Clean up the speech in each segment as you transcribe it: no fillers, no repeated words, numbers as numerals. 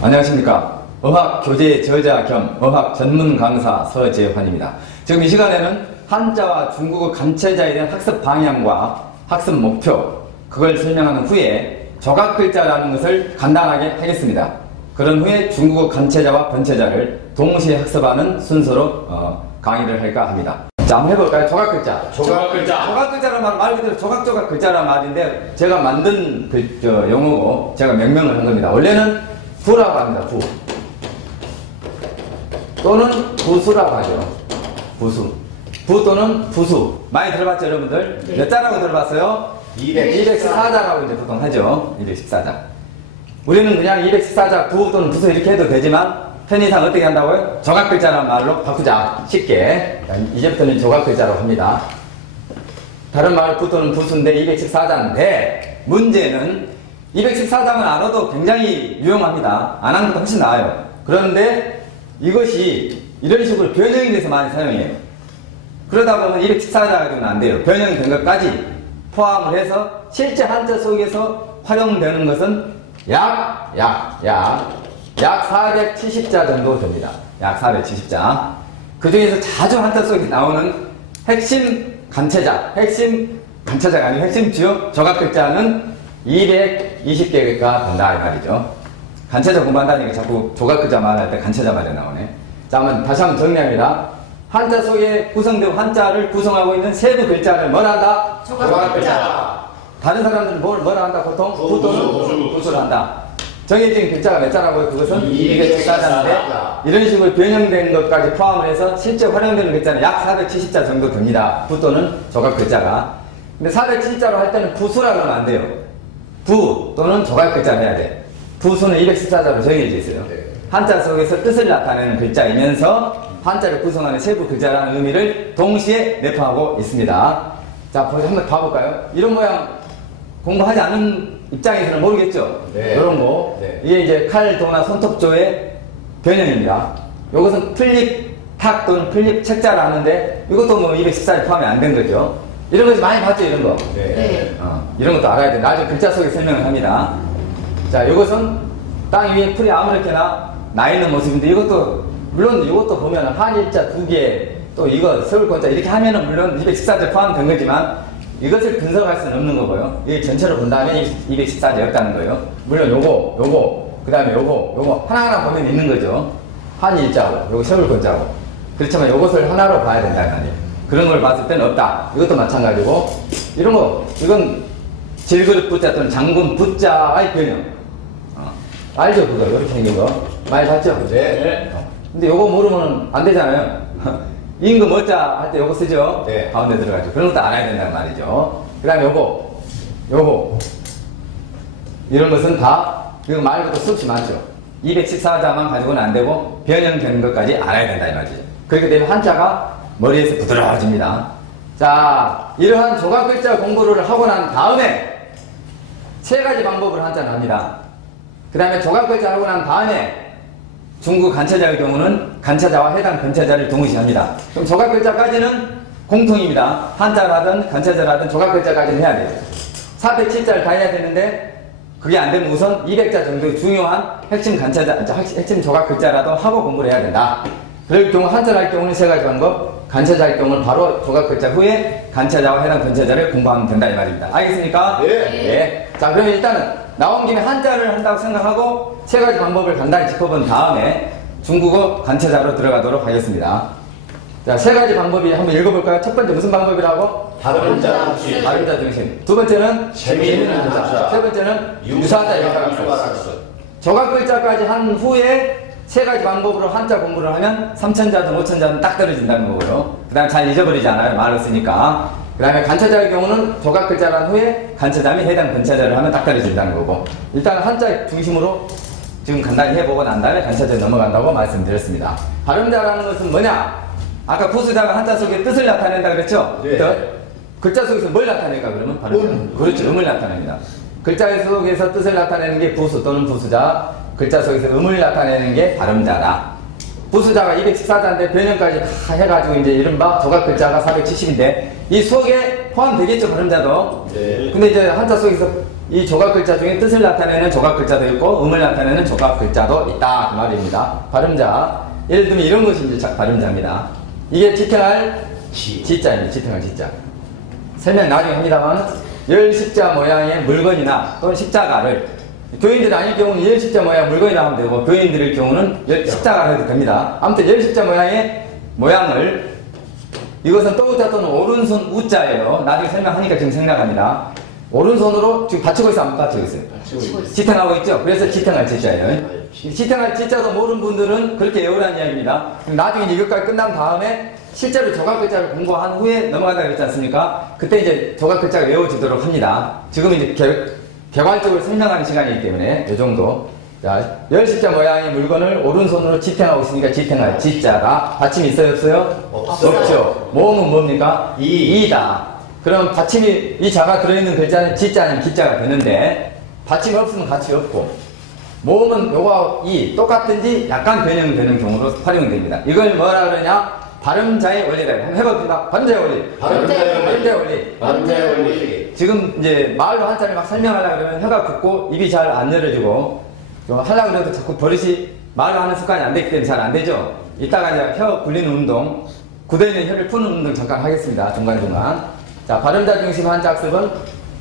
안녕하십니까. 어학 교재 저자 겸 어학 전문 강사 서재환입니다. 지금 이 시간에는 한자와 중국어 간체자에 대한 학습 방향과 학습 목표, 그걸 설명하는 후에 조각글자라는 것을 간단하게 하겠습니다. 그런 후에 중국어 간체자와 번체자를 동시에 학습하는 순서로 강의를 할까 합니다. 자, 한번 해볼까요? 조각글자. 조각글자란 말 그대로 조각조각 글자란 말인데 제가 만든 용어고 제가 명명을 한 겁니다. 원래는 부라고 합니다. 부. 또는 부수라고 하죠. 부수. 부 또는 부수. 많이 들어봤죠, 여러분들? 네. 몇 자라고 들어봤어요? 214자라고 이제 보통 하죠. 214자. 우리는 그냥 214자, 부 또는 부수 이렇게 해도 되지만 편의상 어떻게 한다고요? 조각글자란 말로 바꾸자. 쉽게. 이제부터는 조각글자라고 합니다. 다른 말 부 또는 부수인데 214자인데 문제는 214장은 알아도 굉장히 유용합니다. 안 하는 것도 훨씬 나아요. 그런데 이것이 이런 식으로 변형이 돼서 많이 사용해요. 그러다 보면 214자 가지고는 안 돼요. 변형이 된 것까지 포함을 해서 실제 한자 속에서 활용되는 것은 약 470자 정도 됩니다. 약 470자. 그 중에서 자주 한자 속에 나오는 핵심 간체자가 아니고 핵심 주요 조각글자는 220개가 된다 이 말이죠. 간체자 공부한다니까 자꾸 조각글자 말할 때 간체자 말이 나오네. 자, 다시 한번 정리합니다. 한자 속에 구성되고 한자를 구성하고 있는 세부 글자를 뭐라 한다? 조각글자. 다른 사람들은 뭐라 한다? 보통 부 또는 부수를 한다. 정해진 글자가 몇 자라고요? 그것은 214자인데 이런 식으로 변형된 것까지 포함을 해서 실제 활용되는 글자는 약 470자 정도 됩니다. 부 또는 조각글자가. 근데 470자로 할 때는 부수라 그러면 안 돼요. 부 또는 조각글자를 해야 돼. 부수는 214자로 정해져 있어요. 한자 속에서 뜻을 나타내는 글자이면서 한자를 구성하는 세부 글자라는 의미를 동시에 내포하고 있습니다. 자, 한번 봐볼까요? 이런 모양 공부하지 않은 입장에서는 모르겠죠? 네. 이런 거. 네. 이게 이제 칼, 도나, 손톱조의 변형입니다. 이것은 플립탁 또는 플립 책자라는데 이것도 뭐 214에 포함이 안 된 거죠. 이런 거 많이 봤죠, 이런 거? 네. 이런 것도 알아야 돼. 나중에 글자 속에 설명을 합니다. 자, 이것은 땅 위에 풀이 아무렇게나 나 있는 모습인데 물론 이것도 보면 한일자 2개, 또 이거 서울권자 이렇게 하면은 물론 214자 포함된 거지만 이것을 분석할 수는 없는 거고요. 이게 전체로 본 다음에 214자였다는 거예요. 물론 요거, 그 다음에 요거 하나하나 보면 있는 거죠. 한일자고, 요거 서울권자고. 그렇지만 요것을 하나로 봐야 된다는 거예요. 그런 걸 봤을 때는 없다. 이것도 마찬가지고 이런 거, 이건 질그릇 부자 또는 장군 부자의 변형. 알죠? 그거 이렇게 생긴 거 많이 봤죠? 네. 근데 요거 모르면 안 되잖아요. 임금 어자 할 때 요거 쓰죠? 네. 가운데 들어가죠. 그런 것도 알아야 된다는 말이죠. 그 다음에 요거 이런 것은 다 이거 말고도 수없이 많죠. 214자만 가지고는 안 되고 변형되는 것까지 알아야 된다 이 말이죠. 그렇게 되면 한자가 머리에서 부드러워집니다. 자, 이러한 조각글자 공부를 하고 난 다음에 세 가지 방법으로 한자는 합니다. 그 다음에 조각글자 하고 난 다음에 중국 간체자의 경우는 간체자와 해당 번체자를 동시에 합니다. 그럼 조각글자까지는 공통입니다. 한자라든 간체자라든 조각글자까지는 해야 돼요. 407자를 다 해야 되는데 그게 안 되면 우선 200자 정도의 중요한 핵심 핵심 조각글자라도 하고 공부를 해야 된다. 그럴 경우 한자를 할 경우는 세 가지 방법, 간체자 할 경우는 바로 조각글자 후에 간체자와 해당 번체자를 공부하면 된다 이 말입니다. 알겠습니까? 네. 네. 자, 그러면 일단은 나온 김에 한자를 한다고 생각하고 세 가지 방법을 간단히 짚어본 다음에 중국어 간체자로 들어가도록 하겠습니다. 자, 세 가지 방법이 한번 읽어볼까요? 첫 번째 무슨 방법이라고? 발음자 중심. 발음자 중심. 두 번째는 재미있는 한자. 세 번째는 유사자 역할학습. 조각글자까지 한 후에 세 가지 방법으로 한자 공부를 하면 3천자든 5천자든 딱 떨어진다는 거고요. 그 다음에 잘 잊어버리지 않아요. 말을 쓰니까. 그 다음에 간체자의 경우는 조각글자란 후에 간체자 및 해당 번체자를 하면 딱 떨어진다는 거고. 일단 한자 중심으로 지금 간단히 해보고 난 다음에 간체자에 넘어간다고 말씀드렸습니다. 발음자라는 것은 뭐냐? 아까 부수자가 한자 속에 뜻을 나타낸다 그랬죠? 네. 글자 속에서 뭘 나타낼까 그러면? 발음자는. 그렇죠. 음을 나타냅니다. 글자 속에서 뜻을 나타내는 게 부수 또는 부수자, 글자 속에서 음을 나타내는 게 발음자다. 부수자가 214자인데 변형까지 다 해가지고 이제 이른바 조각글자가 470인데 이 속에 포함되겠죠, 발음자도. 네. 근데 이제 한자 속에서 이 조각 글자 중에 뜻을 나타내는 조각 글자도 있고 음을 나타내는 조각 글자도 있다 그 말입니다. 발음자 예를 들면 이런 것이 이제 발음자입니다. 이게 지탱할 지자입니다. 지탱할 지자. 설명 나중에 합니다만 열 십자 모양의 물건이나 또는 십자가를 교인들 아닐 경우는 열 십자 모양 물건이라 하면 되고 교인들의 경우는 십자가를 해도 됩니다. 아무튼 열 십자 모양의 모양을 이것은 또우자 또는 오른손 우자예요. 나중에 설명하니까 지금 생각합니다. 오른손으로 지금 받치고 있어 안 받치고 있어요? 지탱하고 있죠? 그래서 지탱할 지자예요. 지탱할 지자도 모르는 분들은 그렇게 외우라는 이야기입니다. 나중에 이것까지 끝난 다음에 실제로 조각 글자를 공부한 후에 넘어간다고 그랬지 않습니까? 그때 이제 조각 글자가 외워지도록 합니다. 지금 이제 개괄적으로 설명하는 시간이기 때문에 이 정도. 자, 열 십자 모양의 물건을 오른손으로 지탱하고 있으니까 지탱할 지자다. 받침이 있어요, 없어요? 없죠. 모음은 뭡니까? 이다. 그럼 받침이 이 자가 들어있는 글자는 지자 아니면 기자가 되는데 받침이 없으면 가치 없고 모음은 요거하고 이 똑같든지 약간 변형되는 경우로 활용됩니다. 이걸 뭐라 그러냐? 발음자의 원리다. 한번 해봅시다. 발음자의 원리. 발음자의 원리. 발음자의 원리. 지금 이제 말로 한자를 막 설명하려고 그러면 혀가 굳고 입이 잘 안 열어지고 하려고 해도 자꾸 버릇이 말로 하는 습관이 안 되기 때문에 잘 안 되죠. 이따가 이제 혀 굴리는 운동, 굳어있는 혀를 푸는 운동 잠깐 하겠습니다. 중간중간. 자, 발음자 중심 한자 학습은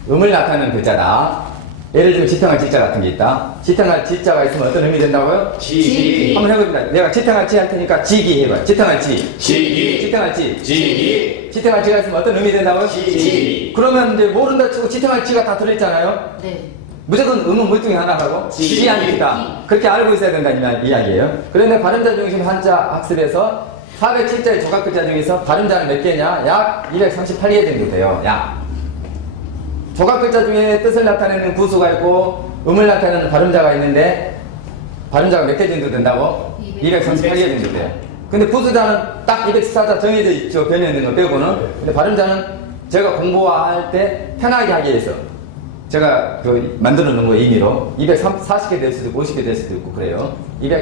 음을 나타내는 글자다. 예를 들면 지탱할 지자 같은 게 있다. 지탱할 지자가 있으면 어떤 의미 된다고요? 지기. 한번 해봅니다. 내가 지탱할 지 할 테니까 지기 해봐요. 지탱할 지. 지기. 지탱할 지. 지기. 지탱할 지가 있으면 어떤 의미 된다고요? 지기. 그러면 이제 모른다 치고 지탱할 지가 다 들어있잖아요? 네. 무조건 음은 뭐 중에 하나라고? 지기. 아닙니다. 그렇게 알고 있어야 된다는 이야기예요. 그런데 발음자 중심 한자 학습에서 407자의 조각 글자 중에서 발음자는 몇 개냐? 약 238개 정도 돼요. 약. 조각 글자 중에 뜻을 나타내는 부수가 있고 음을 나타내는 발음자가 있는데 발음자가 몇 개 정도 된다고? 238개 정도 돼요. 근데 부수자는 딱 214자 정해져 있죠. 변형된 거 빼고는. 근데 발음자는 제가 공부할 때 편하게 하기 위해서 제가 만들어 놓은 거 의미로 240개 될 수도 있고 50개 될 수도 있고 그래요.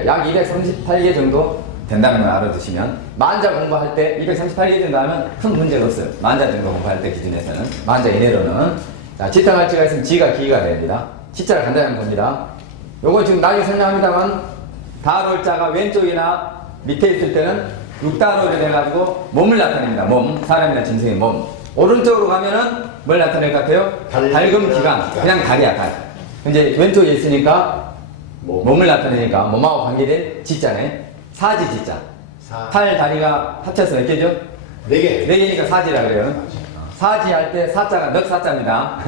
약 238개 정도 된다는 걸 알아두시면 만자 공부할 때 238개 정도 하면 큰 문제가 없어요. 만자 정도 공부할 때 기준에서는 만자 이내로는. 자, 지탱할 지가 있으면 지가 기가 됩니다. 지자를 간단히 하면 됩니다. 요거 지금 나중에 설명합니다만 다롤자가 왼쪽이나 밑에 있을 때는 육다롤이 돼가지고 몸을 나타냅니다. 몸, 사람이나 짐승의 몸. 오른쪽으로 가면은 뭘 나타낼 것 같아요? 밝음 기관. 그냥 다리야, 달. 이제 왼쪽에 있으니까 몸을 나타내니까 몸하고 관계된 지자네. 사지 지자. 팔, 다리가 합쳐서 몇 개죠? 4개. 4개니까 사지라 그래요. 사지 할 때 사자가 넉 사자입니다.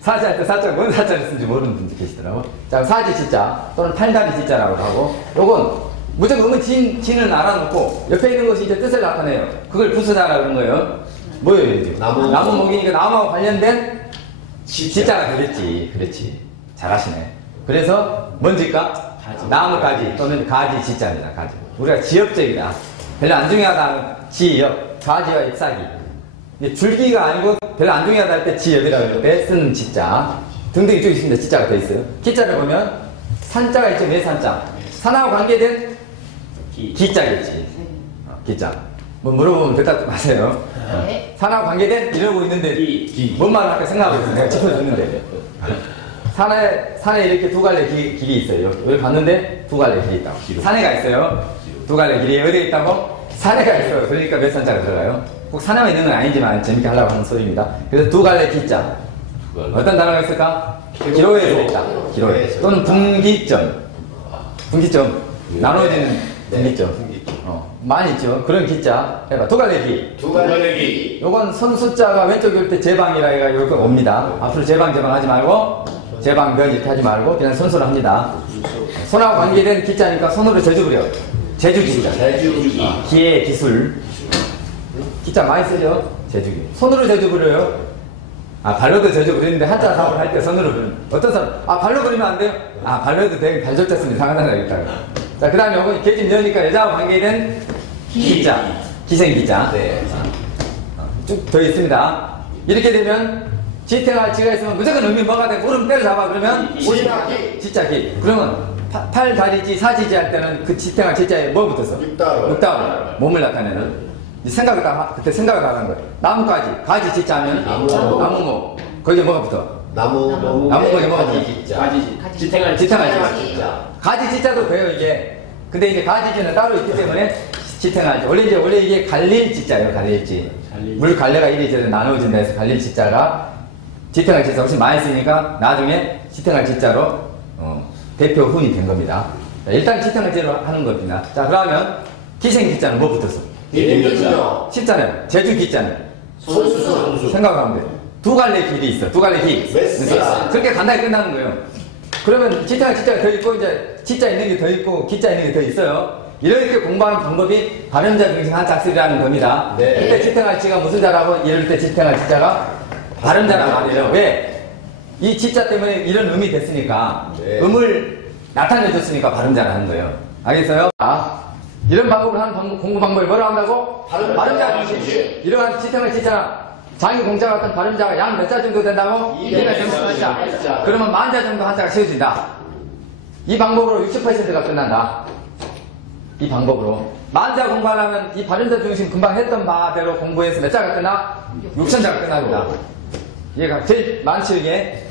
사지 할 때 사자가 뭔 사자를 쓰는지 모르는 분들 계시더라고. 자, 사지 지자 또는 팔다리 지자라고 하고 요건 무조건 음의 진은 알아놓고 옆에 있는 것이 이제 뜻을 나타내요. 그걸 부수자라 그런 거예요. 뭐예요, 이제? 나무 목이니까 나무하고 관련된 지자가 되겠지. 그렇지. 잘하시네. 그래서 뭔지까? 나무가지 또는 가지 지자입니다. 가지. 우리가 지엽적이다. 별로 안 중요하다. 지엽, 가지와 잎사귀. 줄기가 아니고 별로 안 중요하다 할 때 지엽이라고 할 때 쓰는 지자. 등등 이쪽에 있습니다. 지자가 돼 있어요. 기자를 보면 산자가 있죠. 왜 산자? 산하고 관계된 기자겠지. 기자. 뭐 물어보면 대답 마세요. 네. 산하고 관계된 이러고 있는데 뭔 말을 할까 생각하고 있어요. 내가 짚어줬는데. 산에 이렇게 두 갈래 길이 있어요. 여기 갔는데 두 갈래 길이 있다고. 산에가 있어요. 두 갈래 길이 어디에 있다고? 산에가 있어요. 그러니까 몇 산자가 들어가요? 꼭 산에만 있는 건 아니지만 재밌게 하려고 하는 소리입니다. 그래서 두 갈래 기자. 어떤 단어가 있을까? 기로에서 있다. 기로에. 또는 분기점. 분기점. 나눠지는 분기점. 많이 있죠. 그런 기자. 해봐. 두 갈래 기. 두 갈래 기. 요건 선 숫자가 왼쪽에 올 때 제방이라 해가 여기 옵니다. 앞으로 제방 하지 말고 제방변 이렇게 하지 말고 그냥 손으로 합니다. 손하고 관계된 기자니까 손으로 제주부려. 제주기자. 제주기. 기의 기술. 기자 많이 쓰죠? 제주기. 손으로 제주부려요. 아, 발로도 제주부리는데 한자 사업을 할 때 손으로 부르는. 어떤 사람, 아, 발로 그리면 안 돼요? 아, 발로 해도 되게 발절자 쓰면 이상하다고 했다고. 자, 그 다음에 요거 계집 여니까 여자하고 관계된 기자. 기생기자. 네. 쭉 더 있습니다. 이렇게 되면 지탱할 지가 있으면 무조건 의미 뭐가 돼? 무릎 때려잡아. 그러면 지자기. 그러면 팔, 다리지, 사지지 할 때는 그 지탱할 지자에 뭐 붙어서? 육다로. 몸을 나타내는. 그때 생각을 다 하는 거예요. 나무까지. 가지 지자면 나무목. 거기에 뭐가 붙어? 나무 거기 뭐? 가지 짓자. 가지. 지탱할 가지. 짓자. 가지 지자도 돼요, 이게. 근데 이제 가지지는 따로 있기 때문에 지탱할 지. 원래 이게 갈릴 지자예요, 갈릴 지. 물 갈래가 이리저리 나누어진다 해서 갈릴 지자가 지탱할 지자 훨씬 많이 쓰니까 나중에 지탱할 지자로 대표 훈이 된 겁니다. 자, 일단 지탱할 지로 하는 겁니다. 자, 그러면 기생 지자는 뭐 붙었어? 기생지자. 쉽잖아요. 제주 기자는 손수. 생각하면 돼. 두 갈래 길이 있어. 두 갈래 길. 메스야. 그렇게 간단히 끝나는 거예요. 그러면 지자가 더 있고, 이제 지자 있는 게 더 있고, 기자 있는 게 더 있어요. 이렇게 공부하는 방법이 발음자 중심 한짝쓰기라는 겁니다. 네. 그때 지탱할 지가 무슨 자라고, 이럴 때 지탱할 지자가 발음자란 말이에요. 왜? 이 지자 때문에 이런 음이 됐으니까, 네. 음을 나타내줬으니까 발음자를 하는 거예요. 알겠어요? 이런 방법을 하는 공부 방법이 뭐라 한다고? 발음자 중심. 이러한 지탱할 지자, 장이 공자 같은 발음자가 양 몇 자 정도 된다고? 200자. 그러면 만자 정도 한자가 씌워진다. 이 방법으로 60%가 끝난다. 이 방법으로. 만자 공부하려면 이 발음자 중심 금방 했던 바대로 공부해서 몇 자가 끝나? 6,000자가 끝납니다. 얘가 제일 많죠, 이게?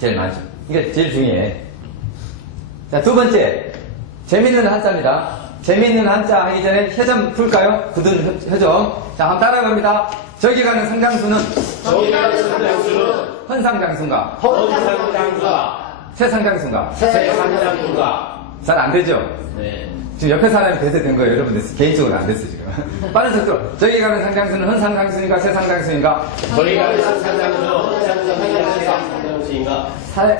제일 많죠. 이게 제일 중요해. 자, 두 번째. 재밌는 한자입니다. 재밌는 한자 하기 전에 혀점 풀까요? 굳은 혀점. 자, 한번 따라갑니다. 저기 가는 상장수는 저기 가는 상장수는 헌상장수인가? 헌상장수가. 세상장수인가? 세상장수가. 잘 안 되죠? 네. 지금 옆에 사람이 돼서 된 거예요. 여러분들 개인적으로 안 됐어 지금. 빠른 속도로. 저기 가는 상장수는 헌상장수인가? 세상장수인가? 저기 가는 상장수는 헌상장수인가?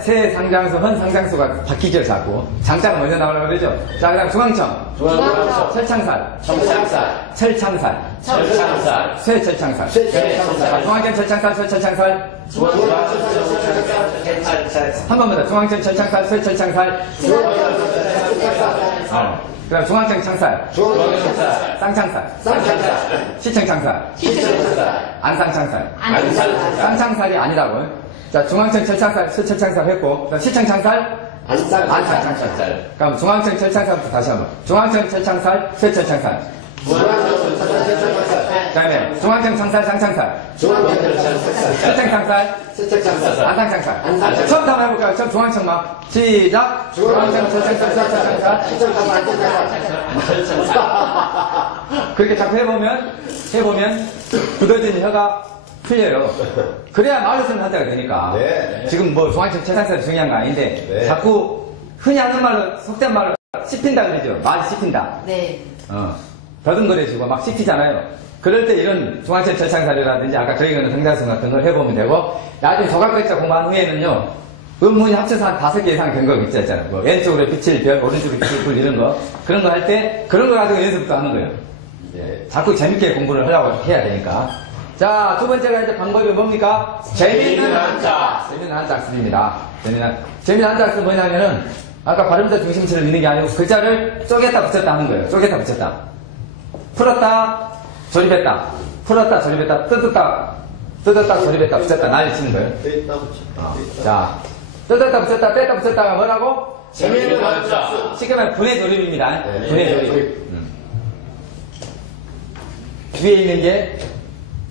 세상장수, 헌상장수가 바뀌죠 자꾸. 장자가 먼저 나오려고 그러죠. 자, 그다음 중앙청. 중앙청. 철창살. 청창살. 철창살. 철창살. 쇠철창살. 쇠철창살. 자, 중앙청 철창살, 쇠철창살. 한 번만 더. 중앙청 철창살, 쇠철창살. 그다음 중앙청 창살. 중앙청살. 쌍창살. 쌍창살. 시청창살. 시청창살. 안상창살. 안상창살. 쌍창살이 아니라고요. 자, 중앙청 철창살, 쇠철창살 했고, 그다음 시청창살. 안상창살. 그럼 중앙청 철창살부터 다시 한번. 중앙청 철창살, 쇠철창살. 그다음에 중앙청 창살, 쌍창살. 시청창살. 안상창살. 처음부터 한번 해볼까요? 처음 중앙청만. 시작. 중앙청 철창살, 쇠철창살. 그렇게 자꾸 해보면 굳어진 혀가 풀려요. 그래야 말을 쓰는 한자가 되니까. 네. 지금 뭐 중앙청 철창살이 중요한 거 아닌데, 네. 자꾸 흔히 하는 말로, 속된 말로 씹힌다 그러죠. 말이 씹힌다. 네. 더듬거려지고 막 씹히잖아요. 그럴 때 이런 중앙청 철창살이라든지 아까 저희 거는 상자성 같은 걸 해보면 되고, 나중에 조각글자 공부한 후에는요, 음문이 합쳐서 한 5개 이상 된 거 있잖아요. 뭐 왼쪽으로 빛을 별, 오른쪽으로 빛을 불 이런 거. 그런 거 할 때, 그런 거 가지고 연습도 하는 거예요. 자꾸 재밌게 공부를 하려고 해야 되니까. 자, 두 번째가 이제 방법이 뭡니까? 재밌는 한자. 재밌는 한자 학습입니다. 재밌는 한자 학습은 뭐냐면은, 아까 발음자 중심체를 믿는 게 아니고, 글자를 쪼갰다 붙였다 하는 거예요. 쪼갰다 붙였다. 풀었다, 조립했다. 풀었다, 조립했다. 뜯었다, 조립했다, 붙였다. 난리 치는 거예요. 자, 뜯었다, 붙였다, 뺐다, 붙였다가 뭐라고? 재미있는 한자. 쉽게 말해 분해 조립입니다. 네. 분해 조립. 위에 있는 게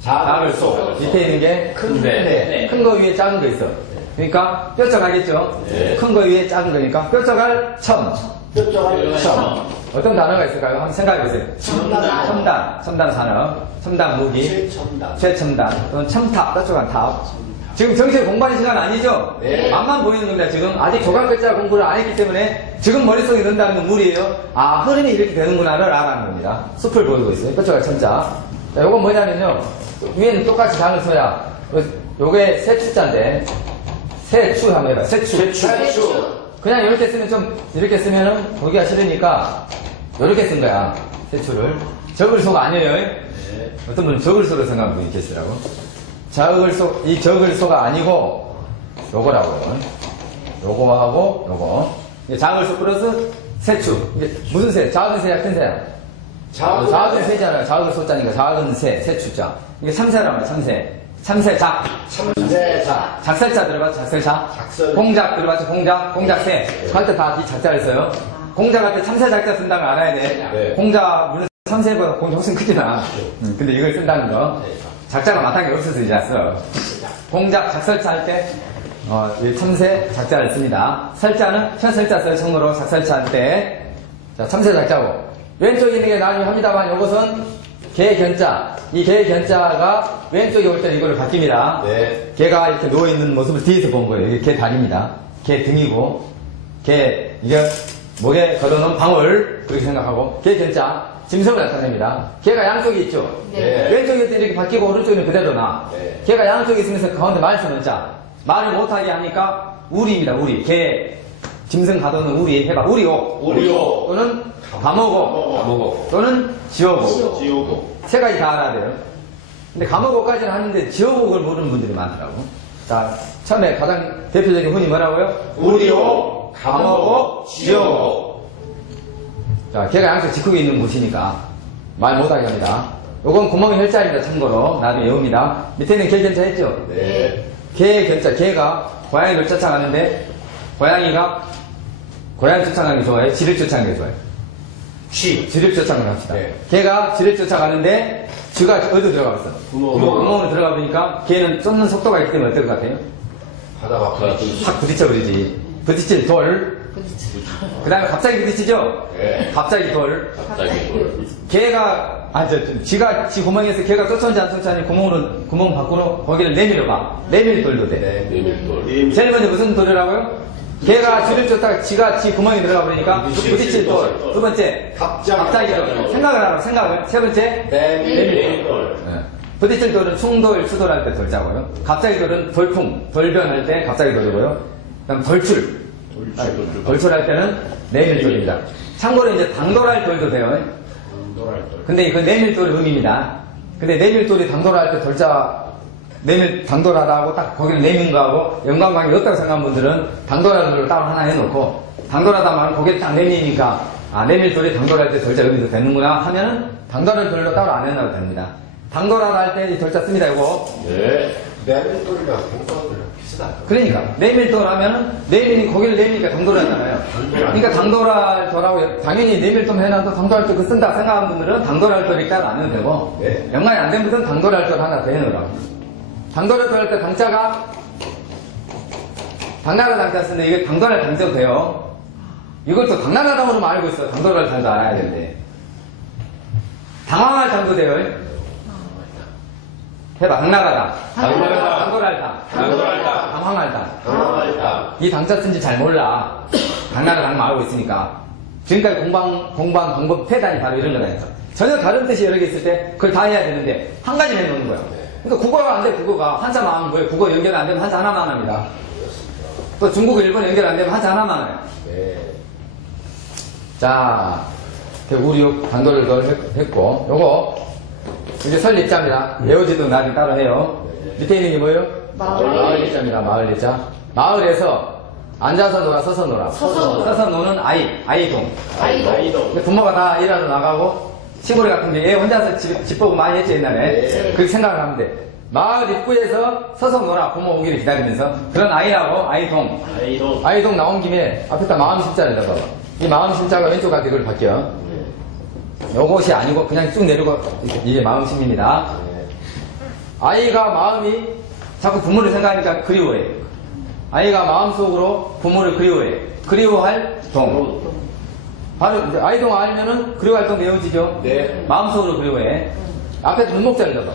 작을 소, 밑에 있는 게 큰데. 큰 거 위에 작은 거 있어. 그러니까 뼈쩍하겠죠. 네. 큰 거 위에 작은 거니까 뼈쩍할 첨. 점. 어떤 단어가 있을까요? 한번 생각해 보세요. 첨단. 첨단 산업, 첨단 무기, 최첨단. 최첨단, 또는 첨탑, 뼈쩍한 탑. 지금 정시에 공부하는 시간 아니죠? 네. 앞만 보이는 겁니다. 지금 아직 조각글자 공부를 안 했기 때문에 지금 머릿속에 넣는다는 건 무리예요. 아, 흐름이 이렇게 되는구나를 알아가는 겁니다. 숲을 보이고 있어요. 뼈쩍한 첨자. 자, 요건 뭐냐면요. 위에는 똑같이 장을 써야. 요게 세추자인데, 세추 한번 해봐. 세추. 그냥 이렇게 쓰면 좀, 이렇게 쓰면은 보기가 싫으니까, 요렇게 쓴 거야. 세추를. 적을소가 아니에요. 어떤 분은 적을소로 생각하고 이렇게 쓰라고. 이 적을소가 아니고, 요거라고. 요거하고, 요거. 이게 작을소 플러스 세추. 이게 무슨 새? 작은 새야, 큰 새야? 작은 새잖아요. 작은 소자니까 작은 새, 새추자. 이게 참새란 말이야, 참새. 참새작. 참새작. 작살자 들어봤죠, 작살자? 작살. 공작 들어봤죠, 공작새. 할 때 다 이 작자를 써요. 공작할 때 참새작자 쓴다는 걸 알아야 돼. 네. 공작, 물론 참새보다 공작 훨씬 크잖아. 근데 이걸 쓴다는 거. 작자가 마땅히 없어서 이제 써. 공작, 작설자 할 때, 이 첨세 작자를 씁니다. 설자는 현설자 써요. 청으로 작설자 할 때. 자, 첨세 작자고. 왼쪽에 있는 게 나중에 합니다만 이것은 개견자. 이 개견자가 왼쪽에 올 때는 이걸로 바뀝니다. 네. 개가 이렇게 누워있는 모습을 뒤에서 본 거예요. 이게 개 다리입니다. 개 등이고, 이게 목에 걸어놓은 방울, 그렇게 생각하고, 개견자, 짐승을 나타냅니다. 개가 양쪽에 있죠? 네. 왼쪽에 이렇게 바뀌고, 오른쪽에는 그대로 나. 네. 개가 양쪽에 있으면서 가운데 말 쓰는 자. 말을 못하게 하니까, 우리입니다, 우리. 개, 짐승 가도는 우리, 해봐. 우리오. 우리오. 또는 감옥오. 또는 지옥오. 지우고. 세 가지 다 알아야 돼요. 근데 감옥오까지는 하는데 지옥옥을 모르는 분들이 많더라고. 자, 처음에 가장 대표적인 훈이 뭐라고요? 우리오, 감옥오, 지옥옥. 자, 걔가 양쪽 직후에 있는 곳이니까 말 못하게 합니다. 요건 구멍이 혈자입니다. 참고로 나중에 외웁니다. 밑에는 개견자 했죠? 네. 개견자, 개가 고양이를 쫓아가는데 고양이가 고양이 쫓아가는 게 좋아해요? 지를 쫓아가는 게 좋아해요? 쥐를 쫓아가는 합시다. 네. 개가 쥐를 쫓아가는데 쥐가 어디로 들어가 있어? 구멍으로 들어가 보니까 개는 쫓는 속도가 있기 때문에 어떨 것 같아요? 하다가 확 부딪혀 버리지. 부딪힐 돌. 그 다음에 갑자기 부딪히죠? 네. 갑자기 돌. 개가, 쥐가 쥐 구멍에서 개가 쫓아오는지 안 쫓아오는지 구멍 밖으로 거기를 내밀어 봐. 내밀 돌도 돼. 네. 제일 먼저 무슨 돌이라고요? 개가 쥐를 쫓다가 쥐가 쥐 구멍에 들어가 버리니까 부딪힐 돌. 두 번째, 갑자기 돌. 생각을 하라, 생각을. 세 번째, 내밀 돌. 부딪힐 돌은 충돌, 추돌할 때 돌자고요. 갑자기 돌은 돌풍, 돌변할 때 갑자기 돌이고요. 그 다음 돌출. 돌출할 때는 내밀 돌입니다. 참고로 이제 당돌할 돌도 돼요. 근데 그 내밀 돌의 의미입니다. 근데 내밀 돌이 당돌할 때 돌자, 당돌하다고 딱 거기를 내민 거하고 연관관계 없다고 생각하는 분들은 당돌하는 돌로 따로 하나 해놓고 당돌하다 말은 거기를 딱 내미니까 내밀 돌이 당돌할 때 돌자 의미도 되는구나 하면은 당돌할 돌로 따로 안 해놔도 됩니다. 당돌하다 할 때 이 돌자 씁니다, 이거. 네. 내밀돌이랑 당돌이랑 비슷하다. 그러니까 내밀돌 하면은 내밀이 거기를 내미니까 당돌하잖아요. 그러니까 당돌할 돌하고 당연히 내밀돌 해놔도 당돌할 돌 그 쓴다 생각하는 분들은 당돌할 돌이 따로 안 해도 되고 네. 연관이 안 된 분들은 당돌할 돌 하나 더 해놓으라고. 당돌할 돌 할 때 당자가 당나라 당자 쓰는데 이게 당돌할 당자도 돼요. 이걸 또 당나라 당으로 알고 있어. 당돌할 당도 알아야 되는데 당황할 당도 돼요. 해봐. 당나라당. 당돌할 당. 당황할 당. 이 당자 쓴지 잘 몰라. 당나라 당만 알고 있으니까. 지금까지 공방 방법 패단이 바로 이런 거다니까. 전혀 다른 뜻이 여러 개 있을 때 그걸 다 해야 되는데 한 가지만 해놓는 거야. 그러니까 국어가 안 돼, 국어가. 한자만 하면 뭐예요? 국어 연결 안 되면 한자 하나만 합니다. 또 중국어, 일본 연결 안 되면 한자 하나만 해요. 네. 자, 우리 당돌을 했고, 요거, 이제 설립자입니다. 외우지도 나중에 따로 해요. 밑에 있는 게 뭐예요? 마을리자입니다. 마을리자. 마을에서 앉아서 놀아, 서서 놀아. 서서 노는 아이동. 부모가 다 일하러 나가고, 친구들 같은 게 얘 혼자서 집 보고 많이 했지, 옛날에. 네. 그렇게 생각을 하면 돼. 마을 입구에서 서서 놀아, 부모 오기를 기다리면서. 그런 아이라고, 아이동 나온 김에 앞에다 마음 심자를 넣어봐. 이 마음 심자가 왼쪽 가게 이걸 바뀌어. 요것이 아니고 그냥 쭉 내려고 이게 마음 심입니다. 아이가 마음이 자꾸 부모를 생각하니까 그리워해. 아이가 마음속으로 부모를 그리워해. 그리워할 동. 바로 이제 아이동 알면은 그리워할 동 외워지죠? 네. 마음속으로 그리워해. 앞에 눈목자를 넣어봐.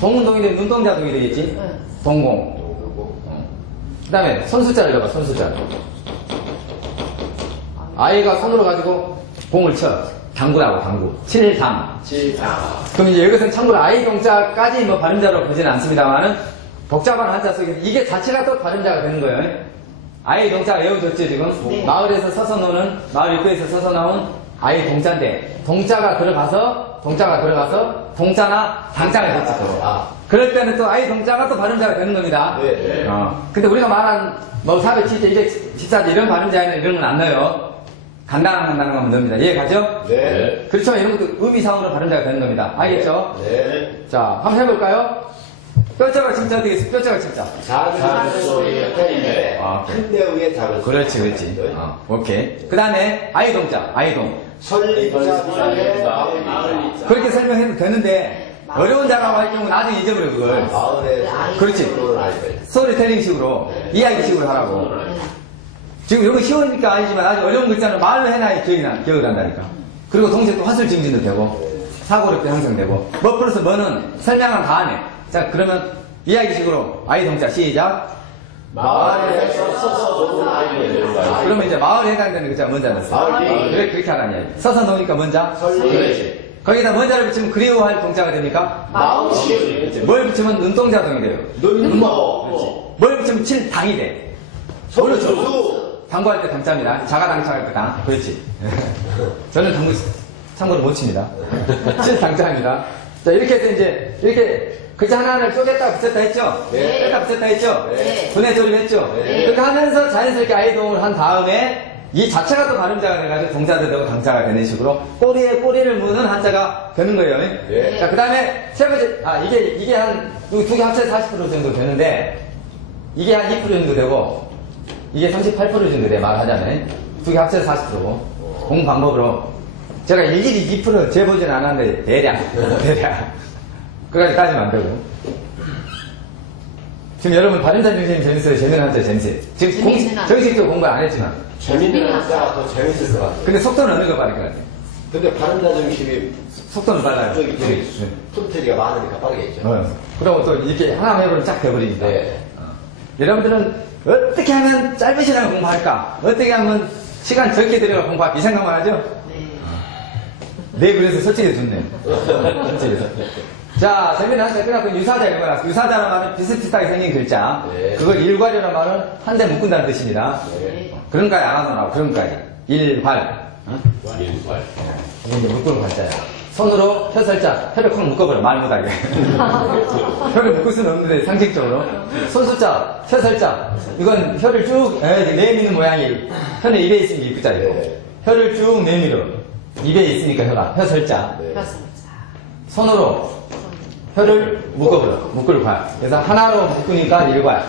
동은 동이 되면 눈동자 동이 되겠지? 동공. 그 다음에 손수자를 넣어봐. 손수자를. 아이가 손으로 가지고 공을 쳐. 당구라고, 당구. 7당. 그럼 이제 여기서는 참고로 아이 동자까지 뭐 발음자로 보지는 않습니다만은 복잡한 한자 속에서 이게 자체가 또 발음자가 되는 거예요. 아이 동자 외워졌죠, 지금? 네. 마을에서 서서 노는, 마을 입구에서 서서 나온 아이 동자인데, 동자가 들어가서 동자나 당자가 됐지, 또. 그럴 때는 또 아이 동자가 또 발음자가 되는 겁니다. 네. 근데 우리가 말한 뭐 470, 214 이런 발음자에는 이런 건 안 넣어요. 간단한 거만 넣습니다. 이해 가죠? 네. 그렇죠. 이런 것도 의미상으로 발음자가 되는 겁니다. 알겠죠? 네. 자, 한번 해볼까요? 뼈자가 진짜 어떻게 있어? 뼈자가 진짜. 작은 소리의 팬인데 큰 내용의 작은 소리. 그렇지. 오케이. 그 다음에 아이동자, 아이동. 설립자 마을리자. 그렇게 설명해도 되는데 어려운 단어가 할 경우 나중에 잊어버려, 그걸. 마을에 그렇지. 스토리텔링식으로, 이야기식으로 하라고. 지금 이거 쉬우니까 아니지만 아주 어려운 글자는 말로 해놔야 기억을 한다니까. 그리고 동시에 또 화술 증진도 되고, 사고력도 형성되고, 뭐 플러스 뭐는 설명한 다음에. 자, 그러면 이야기식으로 아이 동자 시작. 마을에서 서서 노는 아이들. 그러면 이제 마을에 해당되는 글자가 뭔지 알았어. 마을이. 그래, 그렇게 하라는 이야기. 서서 놓으니까 뭔자? 그렇지. 거기다 뭔자를 붙이면 그리워할 동자가 됩니까? 마음씨. 뭘 붙이면 눈동자동이 돼요. 눈먹. 뭘 붙이면 칠당이 돼. 손수. 당구할 때 당자입니다. 자가당창할 때 당. 그렇지. 저는 당구 참고로 못 칩니다. 칠당자입니다. 자, 이렇게 해서 이제, 이렇게 글자 하나를 쪼갰다 붙였다 했죠? 네. 뺐다 붙였다 했죠? 네. 분해 조립했죠? 네. 그렇게 하면서 자연스럽게 아이동을 한 다음에 이 자체가 또 발음자가 돼가지고 동자도 되고 당자가 되는 식으로 꼬리에 꼬리를 무는 한자가 되는 거예요. 네. 자, 그 다음에 세 번째, 이게 한, 두 개 합쳐서 40% 정도 되는데, 이게 한 2% 정도 되고, 이게 38% 정도 돼, 말하자면. 두 개 합쳐서 40%고, 공부 방법으로. 제가 일일이 2% 재보진 않았는데, 대략. 그까지 따지면 안 되고. 지금 여러분, 발음자 중심이 재밌어요? 재미난 한자 재밌어요? 지금 정식적으로 공부 안 했지만. 재밌는 한자가 더 재밌을 것 같아요. 근데 속도는 어느 거 빠를 것 같아요? 근데 발음자 중심이 속도는 빨라요. 저기 푼트리가 많으니까 빠르겠죠. 그리고 또 이렇게 하나만 해보면 쫙 돼버리니까. 네. 여러분들은 어떻게 하면 짧은 시간에 공부할까? 어떻게 하면 시간 적게 들여가 공부할까? 이 생각만 하죠? 네, 그래서 솔직히 좋네. 솔직히. 자, 재미난 한자 끝났고 유사자 읽어라. 유사자란 말은 비슷비슷하게 생긴 글자. 네. 그걸 일괄이라는 말은 한 대 묶는다는 뜻입니다. 네. 그런까지 안 하노라고, 그런까지. 일괄. 일괄. 이게 이제 묶는 글자야. 손으로 혀설자, 혀를 콱 묶어버려, 말 못하게. 혀를 묶을 수는 없는데, 상식적으로. 손수자, 혀설자. 이건 혀를 쭉 내미는 모양이, 혀는 입에 있으니까 입구자리고. 네. 혀를 쭉 내밀어. 입에 있으니까 혀가, 혀설자. 네. 손으로 혀를 묶어버려, 묶을 괄. 그래서 하나로 묶으니까 일괄.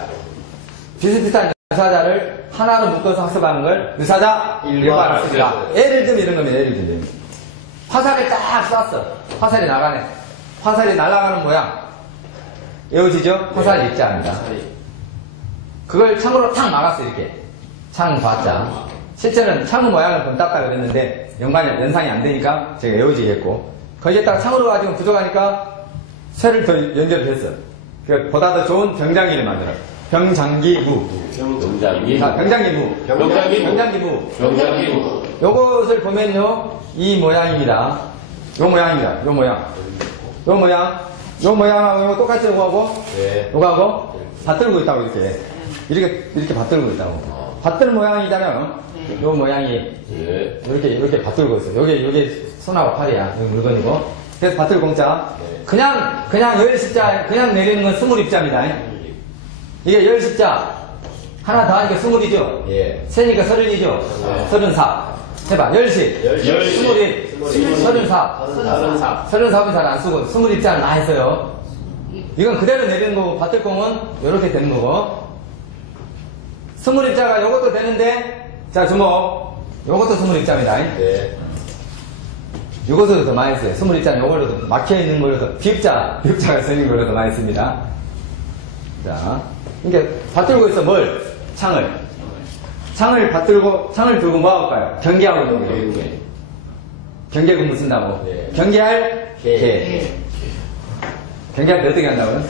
비슷비슷한 유사자를 하나로 묶어서 학습하는 걸 유사자 일괄 학습이다. 예를 들면 이런 겁니다. 예를 들면 화살을 딱 쐈어. 화살이 나가네. 화살이 날아가는 모양. 외워지죠? 화살 입자입니다. 그걸 창으로 탁 막았어. 이렇게 창 과자. 실제는 창 모양을 좀 땄다 그랬는데 연상이 안 되니까 제가 외워지겠고, 거기에다가 창으로 가지고 부족하니까 쇠를 더 연결을 했어. 그러니까 보다 더 좋은 병장기를 만들어. 병장기무. 병장기무. 병장기무. 요것을 보면요, 이 모양입니다. 요 모양입니다. 요 모양. 요 모양. 요 모양하고 요거 똑같이 요거하고, 네. 요거하고, 받들고 있다고, 이렇게 받들고 있다고. 받들 모양이잖아요. 요 모양이, 네. 이렇게 받들고 있어. 요게 손하고 팔이야. 요 물건이고. 그래서 받들 공자. 그냥 열십자, 그냥 내리는 건 20입자입니다. 이게 열십자. 하나 더 하니까 20이죠? 예. 세니까 30이죠? 네. 34. 해봐. 열십. 열십. 20. 34. 34분 잘 안 쓰고 20입자는 많이 써요. 이건 그대로 내리는 거고, 받들공은 이렇게 되는 거고. 20입자가 요것도 되는데, 자, 주목. 요것도 20입자입니다. 네. 요것도 더 많이 써요. 20입자는 요걸로도 막혀있는 걸로도, 비읍자가 쓰는 걸로도 많이 씁니다. 자, 이게 받들고 있어, 뭘? 창을 들고 뭐 할까요? 경계하고 있는 거예요. 경계 공부 쓴다고. 네. 경계할 개. 경계할 때 어떻게 한다고요?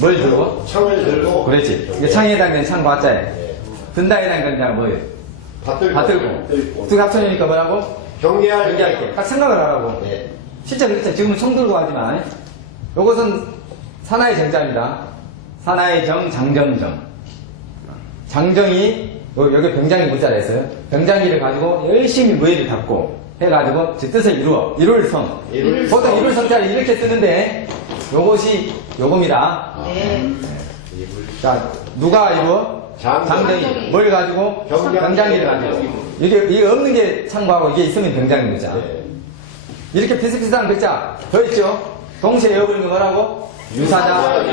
뭘 들고? 창을 들고. 그렇지. 이게 창에 해당되는 창과자에. 네. 든다에 해당되는 건 뭐예요? 받들고. 두 개 합쳐지니까 뭐라고? 경계할 경계할 게. 딱 생각을 하라고. 네. 실제 그렇죠. 지금은 총 들고 하지만, 요것은 사나이 정자입니다. 사나이 정, 장정정. 장정이, 여기 병장이 문자라 했어요. 병장기를 가지고 열심히 무예를 닦고, 해가지고 제 뜻을 이룰 성. 보통 이룰 성자를 이렇게 쓰는데, 요것이 요겁니다. 네. 자, 누가 이거? 장정이. 뭘 가지고? 병장기를 가지고. 이게 없는 게 창구하고 이게 있으면 병장인 거죠. 네. 이렇게 비슷비슷한 글자 더 있죠? 동시에 외워버리는 거 뭐라고? 유사자.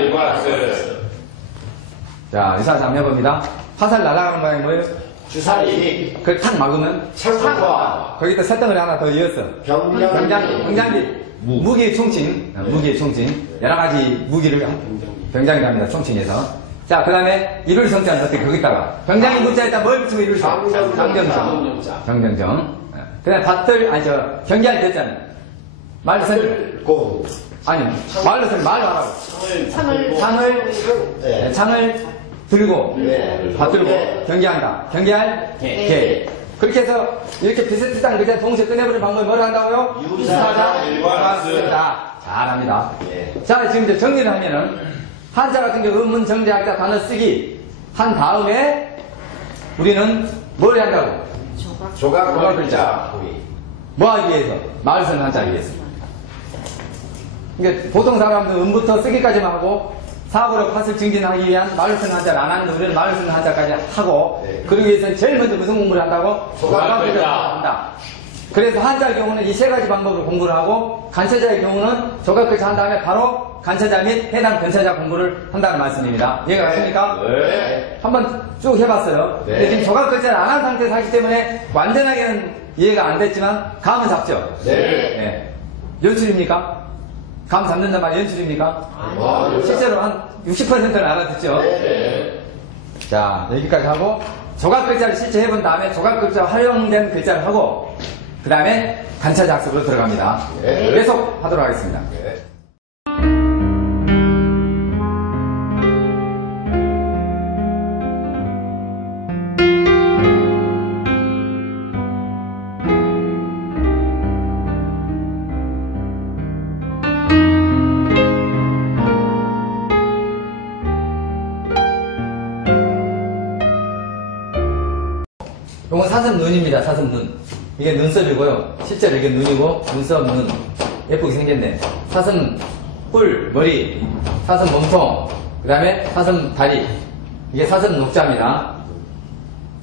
자, 유사자 한번 해봅니다. 화살 날아가는 모양이 뭐예요? 주사위. 그걸 탁 막으면 창과. 거기다 새덩어리 하나 더 이었어. 병장기. 무기 총칭, 무기 총칭. 여러 가지 무기를 병장이 합니다, 총칭해서. 자, 그 다음에 이룰 성자는 어떻게 거기다가. 병장이 문자에 일단 뭘 붙이면 이룰 성? 정경정. 정경정. 그 다음에 밭을, 경기할 때자는 말선, 고. 아니, 말로 하라고. 창을 들고, 받들고, 경기한다. 경기할 개. 그렇게 해서 이렇게 비슷비슷한 글자 동시에 꺼내버리는 방법이 뭐라 한다고요? 유사자, 일관쓰다. 잘합니다. 자, 지금 이제 정리를 하면은, 한자 같은 경우 음문 정제할자 단어 쓰기 한 다음에 우리는 뭘 한다고? 조각 글자. 뭐 하기 위해서? 말선 한자 하기 위해서. 그러니까 보통 사람들은 음부터 쓰기까지만 하고 사고로 팥을 증진하기 위한 말선 한자를 안 하는데 우리는 말선 한자까지 하고 그러기 위해서 제일 먼저 무슨 공부를 한다고? 조각 글자 한다. 그래서 한자의 경우는 이 세 가지 방법으로 공부를 하고 간체자의 경우는 조각 글자 한 다음에 바로 간체자 및 해당 근체자 공부를 한다는 말씀입니다. 이해가 가십니까? 네. 한번 쭉 해봤어요. 네. 근데 지금 조각 글자를 안 한 상태에서 하기 때문에 완전하게는 이해가 안 됐지만 감은 잡죠? 네. 연출입니까? 감 잡는단 말이 연출입니까? 아니요. 실제로 한 60%는 알아듣죠? 네. 자, 여기까지 하고 조각 글자를 실제 해본 다음에 조각 글자 활용된 글자를 하고 그 다음에 간체자 학습으로 들어갑니다. 네. 계속 하도록 하겠습니다. 네. 이건 사슴 눈입니다. 사슴 눈. 이게 눈썹이고요. 실제로 이게 눈이고 눈썹 눈. 예쁘게 생겼네. 사슴 뿔 머리, 사슴 몸통, 그 다음에 사슴 다리. 이게 사슴 녹자입니다.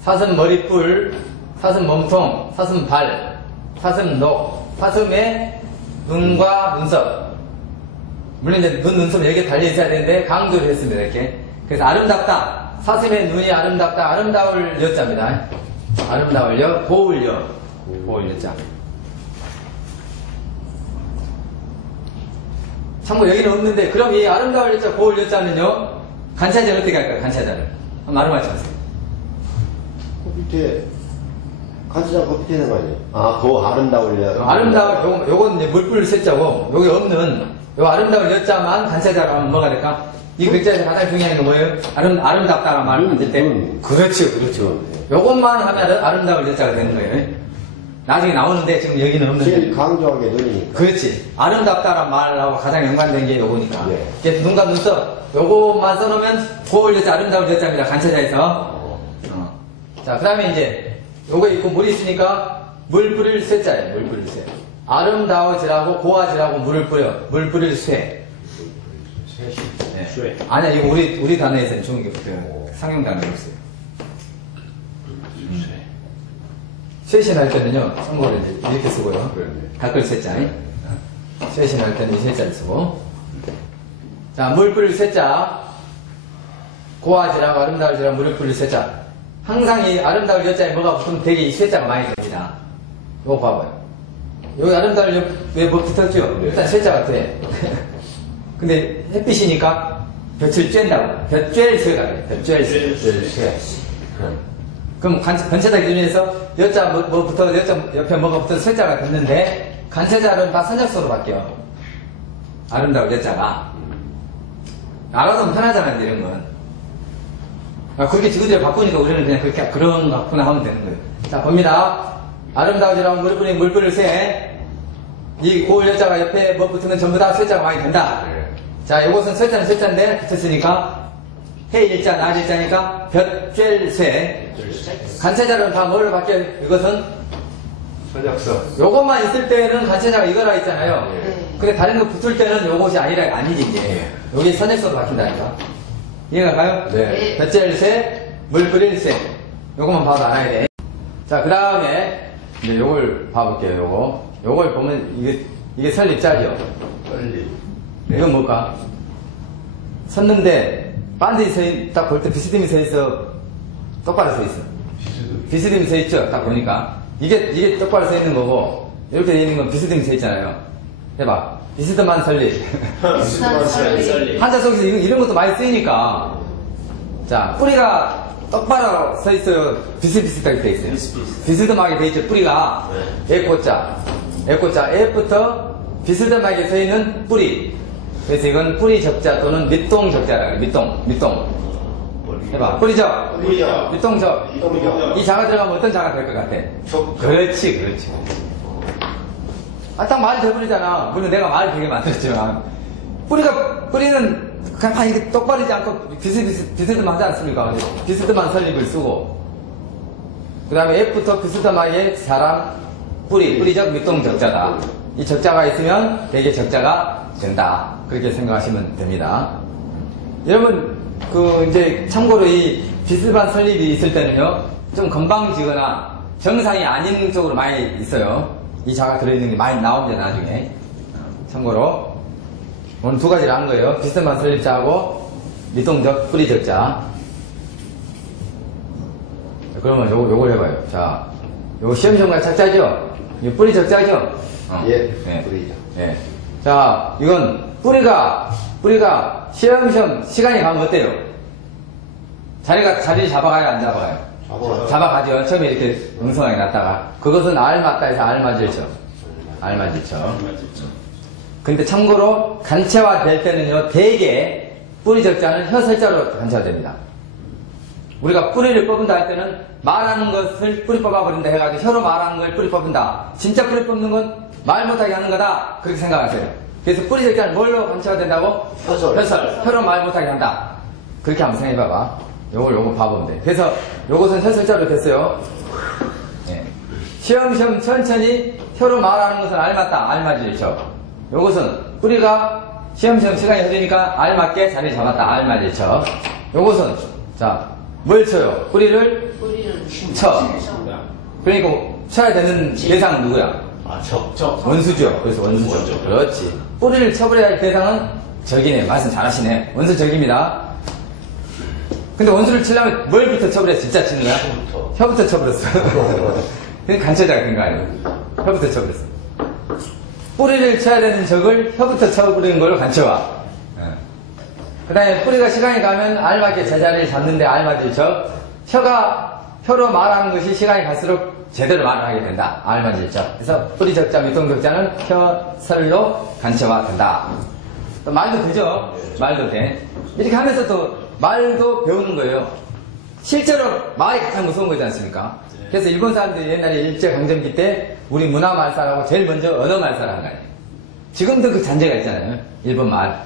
사슴 머리 뿔, 사슴 몸통, 사슴 발, 사슴 녹. 사슴의 눈과 눈썹. 물론 이제 눈썹 여기에 달려 있어야 되는데 강조를 했습니다. 이렇게. 그래서 아름답다. 사슴의 눈이 아름답다. 아름다울 여자입니다. 아름다울 여, 고울 여. 고울 여자. 참고 여기는 없는데, 그럼 이 아름다울 여자, 고울 여자는요, 간체자를 어떻게 할까요? 간체자를. 한번 말을 맞춰보세요. 그 밑에 간체자 그 밑에 있는 거 아니에요? 아, 그 아름다울 여. 아름다울, 요건 이제 물불 셋자고, 여기 없는, 요 아름다울 여자만 간체자로 하면 뭐가 될까? 이 글자에서 가장 중요한 게 뭐예요? 아름답다라는 말을 만들 때. 그렇죠, 그렇죠. 요것만 하면 아름다울 여자가 되는 거예요. 나중에 나오는데 지금 여기는 없는데. 제일 강조한 게 눈이니까. 그렇지. 아름답다란 말하고 가장 연관된 게 요거니까. 네. 이게 눈과 눈썹, 요거만 써놓으면 고울 여자, 아름다울 여자입니다. 간체자에서. 자, 그 다음에 이제 요거 있고 물이 있으니까 물 뿌릴 쇠자예요. 물 뿌릴 쇠. 아름다워지라고 고와지라고 물을 뿌려. 물 뿌릴 쇠. 네. 쇠. 아니야, 이거 우리 단어에서는 좋은 게 그 상용 단어가 없어요. 쇠신 할 때는요, 참고로 이렇게 쓰고요. 닦을 쇠자. 쇠신 할 때는 이 쇠자를 쓰고. 자, 물 뿌릴 쇠자. 고와지라고 아름다워지라고 물을 뿌릴 쇠자. 항상 이 아름다울 여자에 뭐가 붙으면 되게 이 쇠자가 많이 됩니다. 이거 봐봐요. 여기 아름다울 여, 왜 뭐 붙었죠? 일단 쇠자가 돼. 근데 햇빛이니까 볕을 쬐다고. 볕쬐 쇠가 돼. 볕쬐 쇠. 그럼 간체자 기준에서 여자 뭐 붙어, 여자 옆에 뭐가 붙어서 쇠자가 됐는데, 간체자는 다 선적소로 바뀌어. 아름다운 여자가. 알아두면 편하잖아요, 이런 건. 그렇게 지그재그 바꾸니까 우리는 그냥 그렇게, 그런 거 바꾸나 하면 되는 거예요. 자, 봅니다. 아름다워지라고 물 뿌릴 쇠. 이 고울 여자가 옆에 뭐 붙으면 전부 다 쇠자가 많이 된다. 자, 요것은 쇠자는 쇠자인데 붙였으니까, 해 일자, 날 일자니까, 볕쬐 쇠. 간체자는 다 뭐로 바뀌어요? 이것은? 선역서. 요것만 있을 때는 간체자가 이거라 있잖아요. 근데 다른 거 붙을 때는 요것이 아니지, 이제. 요게 선역서로 바뀐다니까. 이해가 가요? 네. 볕쬐 쇠, 물 뿌릴 쇠. 요것만 봐도 알아야 돼. 자, 그 다음에, 이제 요걸 봐볼게요, 요걸 보면, 이게 설립자죠. 설립. 이건 뭘까? 섰는데, 반드시 딱 볼 때 비스듬히 서 있어. 똑바로 서 있어. 비스듬히 서 있죠? 딱 보니까. 이게 똑바로 서 있는 거고, 이렇게 돼 있는 건 비스듬히 서 있잖아요. 해봐. 비스듬한 설립. 비슷한 설리. 한자 속에서 이런 것도 많이 쓰이니까. 자, 뿌리가 똑바로 서 있어요. 비슷비슷하게 돼 있어요. 비스듬하게 돼 있죠. 뿌리가. 애꽃자. 애꽃자. 애부터 비스듬하게 서 있는 뿌리. 그래서 이건 뿌리 적자 또는 밑동 적자라 그래요. 밑동. 해봐. 뿌리적. 뿌리적. 밑동적. 뿌리적. 이 자가 들어가면 어떤 자가 될 것 같아? 적. 그렇지. 아, 딱 말이 돼버리잖아. 물론 내가 말을 되게 만들었지만. 뿌리는 그냥 이게 똑바르지 않고 비스듬하지 않습니까? 비스듬한 설립을 쓰고. 그 다음에 F부터 비스듬하게 사람, 뿌리적 밑동 적자다. 이 적자가 있으면 되게 적자가 된다. 그렇게 생각하시면 됩니다. 여러분, 이제 참고로 이 비스듬한 설립이 있을 때는요, 좀 건방지거나 정상이 아닌 쪽으로 많이 있어요. 이 자가 들어있는 게 많이 나옵니다, 나중에. 참고로. 오늘 두 가지를 한 거예요. 비스듬한 설립자하고 밑동적, 뿌리적자. 그러면 요걸 해봐요. 자, 요거 시험시험과 적자죠? 이거 뿌리적자죠? 예. 네. 뿌리적. 네. 자, 이건 뿌리가 시험시험 시간이 가면 어때요? 자리를 잡아가요, 안 잡아가요? 잡아가죠. 처음에 이렇게 웅성하게 났다가. 그것은 알맞다 해서 알맞을죠. 알맞을죠. 근데 참고로 간체화 될 때는요, 대개 뿌리 적자는 혀설자로 간체화 됩니다. 우리가 뿌리를 뽑는다 할 때는 말하는 것을 뿌리 뽑아버린다 해가지고 혀로 말하는 걸 뿌리 뽑는다. 진짜 뿌리 뽑는 건 말 못하게 하는 거다. 그렇게 생각하세요. 그래서 뿌리 적자는 뭘로 간체화 된다고? 혀설. 혀로 말 못하게 한다. 그렇게 한번 생각해봐봐. 요거 봐보면 돼. 그래서 요것은 혀설자로 됐어요. 네. 시험시험 천천히 혀로 말하는 것은 알맞을죠. 요것은 뿌리가 시험시험 시간이 흐르니까 알맞게 자리를 잡았다. 알맞을죠. 요것은 자, 뭘 쳐요? 뿌리를 쳐. 그러니까 쳐야 되는 대상은 누구야? 원수죠. 그래서 원수죠. 그렇지. 뿌리를 쳐버려야 할 대상은 적이네. 말씀 잘하시네. 원수 적입니다. 근데 원수를 치려면 뭘부터 쳐버려? 진짜 치는 거야? 혀부터 쳐버렸어. 그게 간체자가 된 거 아니에요? 혀부터 쳐버렸어. 뿌리를 쳐야 되는 적을 혀부터 쳐버리는 걸로 간체화. 그 다음에 뿌리가 시간이 가면 알맞게 제자리를 잡는데 알맞을 적. 혀로 말하는 것이 시간이 갈수록 제대로 말을 하게 된다. 알맞을 적. 그래서 뿌리 적자, 밑동 적자는 혀설로 간체화 된다. 또 말도 되죠? 말도 돼. 이렇게 하면서 또 말도 배우는 거예요. 실제로 말이 가장 무서운 거지 않습니까? 그래서 일본 사람들이 옛날에 일제강점기 때 우리 문화말살하고 제일 먼저 언어말살을 한 거예요. 지금도 그 잔재가 있잖아요. 일본 말.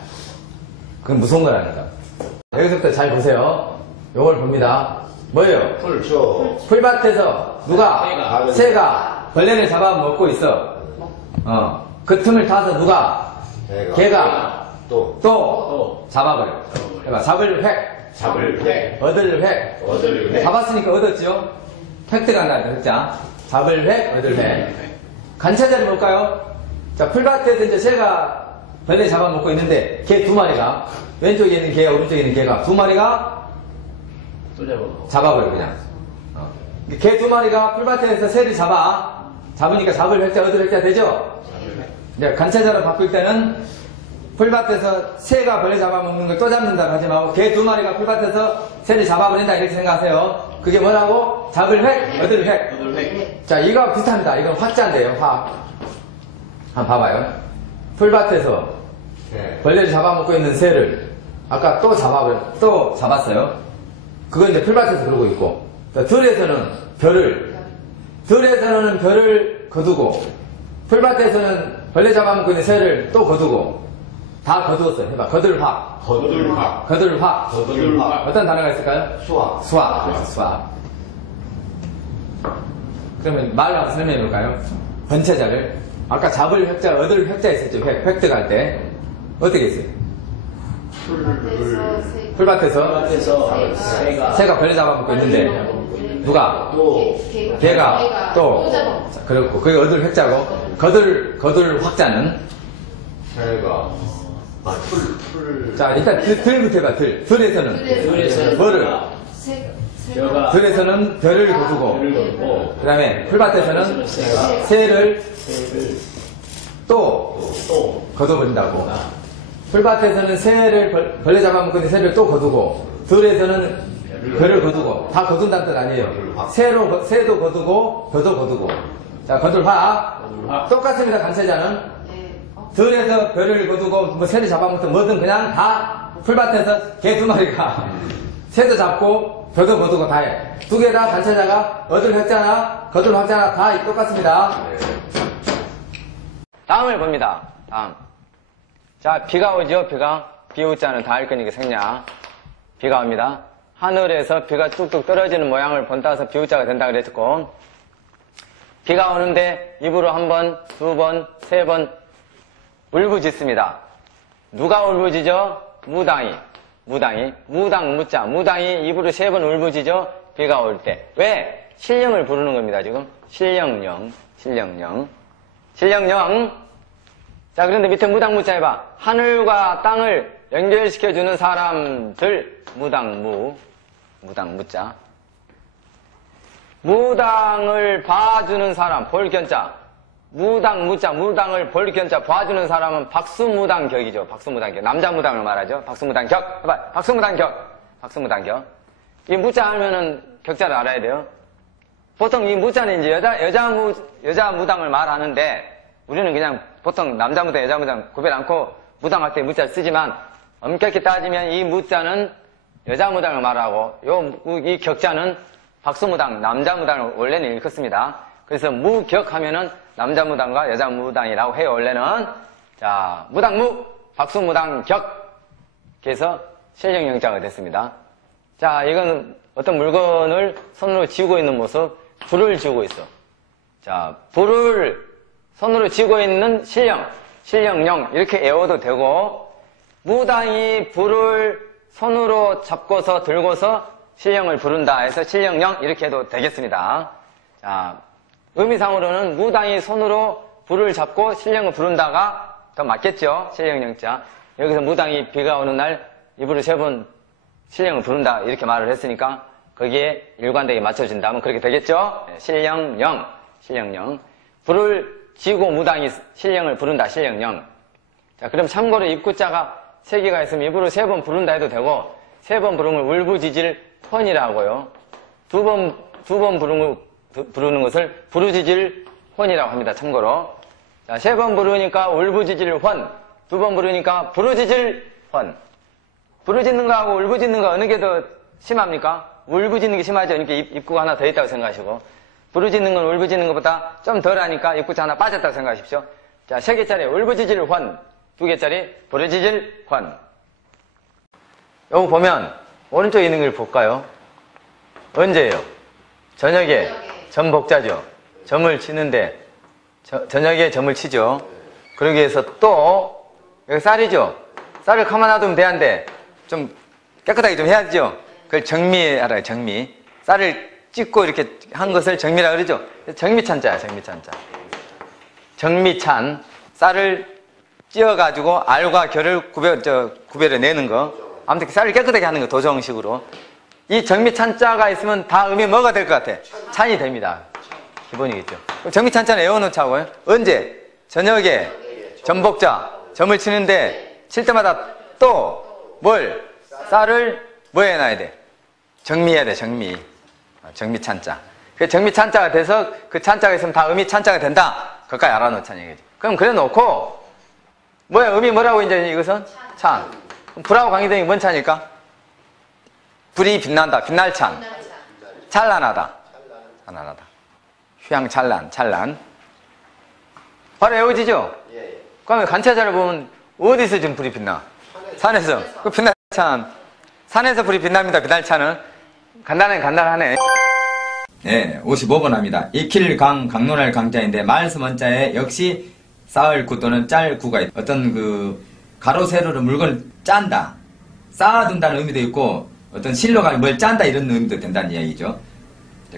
그건 무서운 거라는 거. 여기서부터 잘 보세요. 요걸 봅니다. 뭐예요? 풀밭에서 누가? 새가 벌레를 잡아먹고 있어. 그 틈을 타서 누가? 개가 또 잡아버려. 해봐. 잡을 획. 얻을 획. 잡았으니까 얻었죠? 획득 한다. 획자. 잡을 획, 얻을 획. 간체자를 볼까요? 자, 풀밭에서 이제 새가 벌레 잡아먹고 있는데 개 두 마리가 왼쪽에 있는 개와 오른쪽에 있는 개가 두 마리가 잡아버려 그냥. 개 두 마리가 풀밭에서 새를 잡으니까 잡을 획자, 얻을 획자 되죠? 이제 간체자로 바꿀 때는 풀밭에서 새가 벌레 잡아먹는 걸 또 잡는다고 하지 말고 개 두 마리가 풀밭에서 새를 잡아버린다 이렇게 생각하세요. 그게 뭐라고? 잡을 획, 얻을 획. 자, 이거 비슷합니다. 이건 확자인데요. 확. 한번 봐봐요. 풀밭에서 벌레를 잡아먹고 있는 새를 아까 또 잡았어요. 그건 이제 풀밭에서 그러고 있고, 들에서는 별을 거두고, 풀밭에서는 벌레 잡아먹고 있는 새를 또 거두고, 다 거두었어요. 해봐. 거들확. 어떤 단어가 있을까요? 수학. 그러면 말로 한번 설명해 볼까요? 번체자를. 아까 잡을 획자, 얻을 획자 있었죠? 획득할 때. 어떻게 했어요? 풀밭에서 새가 벌레 잡아먹고 있는데, 누가? 개가 또. 자, 그렇고, 그게 얻을 획자고, 거들 확자는? 자, 일단 들부터 해봐, 들에서는 뭐를? 들에서는 별을 거두고, 그 다음에 풀밭에서는 새를 또 거둬버린다고. 풀밭에서는 새를 벌레 잡아먹고 새를 또 거두고, 들에서는 별을 거두고, 다 거둔다는 뜻 아니에요. 새도 거두고, 벼도 거두고. 자, 거둘화. 똑같습니다, 간체자는. 들에서 별을 거두고, 뭐 새를 잡아먹든 뭐든 그냥 다 풀밭에서 개 2마리가 새도 잡고, 벼도 거두고 다 해. 두 개 다 간체자가 어들 획자나, 거둘 확자나 다 똑같습니다. 다음을 봅니다. 다음. 자, 비가 오죠, 비가. 비 오자는 다 할 거니까 생략. 비가 옵니다. 하늘에서 비가 뚝뚝 떨어지는 모양을 본따서 비우자가 된다 그랬고, 비가 오는데 입으로 1번, 2번, 3번 울부짖습니다. 누가 울부짖어? 무당이. 무당, 무자. 무당이 입으로 3번 울부짖어, 비가 올 때. 왜? 신령을 부르는 겁니다, 지금. 신령령. 자, 그런데 밑에 무당, 무자 해봐. 하늘과 땅을 연결시켜주는 사람들, 무당, 무자. 무당을 봐주는 사람, 볼견자. 무당, 무자, 무당을 볼견자 봐주는 사람은 박수무당격이죠. 박수무당격. 남자 무당을 말하죠. 박수무당격. 해봐. 박수무당격. 이 무자 하면은 격자를 알아야 돼요. 보통 이 무자는 이제 여자 무당을 말하는데, 우리는 그냥 보통 남자 무당, 여자 무당 구별 않고 무당할 때 무자를 쓰지만, 엄격히 따지면 이 무자는 여자 무당을 말하고, 이 격자는 박수무당, 남자 무당을 원래는 일컫습니다. 그래서 무격하면은 남자 무당과 여자 무당이라고 해요, 원래는. 자, 무당무, 박수무당 격. 그래서 신령영자가 됐습니다. 자, 이건 어떤 물건을 손으로 쥐고 있는 모습, 불을 쥐고 있어. 자, 불을 손으로 쥐고 있는 신령령, 이렇게 외워도 되고, 무당이 불을 손으로 잡고서 들고서 신령을 부른다 해서 신령령, 이렇게 해도 되겠습니다. 자, 의미상으로는 무당이 손으로 불을 잡고 신령을 부른다가 더 맞겠죠? 신령령자. 여기서 무당이 비가 오는 날 입으로 3번 신령을 부른다, 이렇게 말을 했으니까 거기에 일관되게 맞춰준다면 그렇게 되겠죠? 신령령. 불을 쥐고 무당이 신령을 부른다, 신령령. 자, 그럼 참고로 입구자가 3개가 있으면 입으로 3번 부른다 해도 되고, 3번 부르는 걸 울부짖을 혼이라고요. 2번 부르는 것을 부르짖을 혼이라고 합니다, 참고로. 자, 3번 부르니까 울부짖을 혼, 2번 부르니까 부르짖을 혼. 부르짖는 거하고 울부짖는 거 어느 게 더 심합니까? 울부짖는 게 심하죠. 이렇게 입구가 하나 더 있다고 생각하시고. 부르짖는 건 울부짖는 것보다 좀 덜 하니까 입구자 하나 빠졌다고 생각하십시오. 자, 3개짜리 울부짖을 혼, 2개짜리 부르짖을 혼. 요거 보면 오른쪽에 있는 걸 볼까요? 언제예요? 저녁에 점복자죠. 점을 치는데 저녁에 점을 치죠. 그러기 위해서 또 여기 쌀이죠. 쌀을 가만 놔두면 돼안돼? 좀 깨끗하게 좀 해야죠. 그걸 정미 알아요. 정미. 쌀을 찢고 이렇게 한 것을 정미라 그러죠. 정미찬자야, 정미찬자. 정미찬. 쌀을 찧어가지고 알과 결을 구별해 내는 거. 아무튼 쌀을 깨끗하게 하는 거, 도정식으로. 이 정미찬자가 있으면 다 음이 뭐가 될 것 같아? 찬이 됩니다. 기본이겠죠. 정미찬자는 외워놓자고요. 언제? 저녁에 점복자, 점을 치는데 칠 때마다 또 뭘? 쌀을 뭐 해놔야 돼? 정미해야 돼, 정미. 정미찬자. 그 정미찬자가 돼서 그 찬자가 있으면 다 음이 찬자가 된다. 그것까지 알아놓자는 얘기죠. 그럼 그래 놓고, 뭐야, 음이 뭐라고 이제 이것은? 찬. 그럼 불하고 관계된 게 뭔 찬일까? 불이 빛난다. 빛날 찬. 찬란하다. 찬란하다. 휘황찬란. 바로 외워지죠? 그러면 관찰자를 보면 어디서 지금 불이 빛나? 산에서. 그 빛날 찬. 산에서 불이 빛납니다. 빛날 찬은. 간단하네. 네, 55번 합니다. 익힐 강론할 강자인데 말씀 원자에 역시 쌓을 구 또는 짤 구가 있다. 어떤 가로 세로로 물건을 짠다. 쌓아둔다는 의미도 있고 어떤 실로 가면 뭘 짠다 이런 의미도 된다는 이야기죠.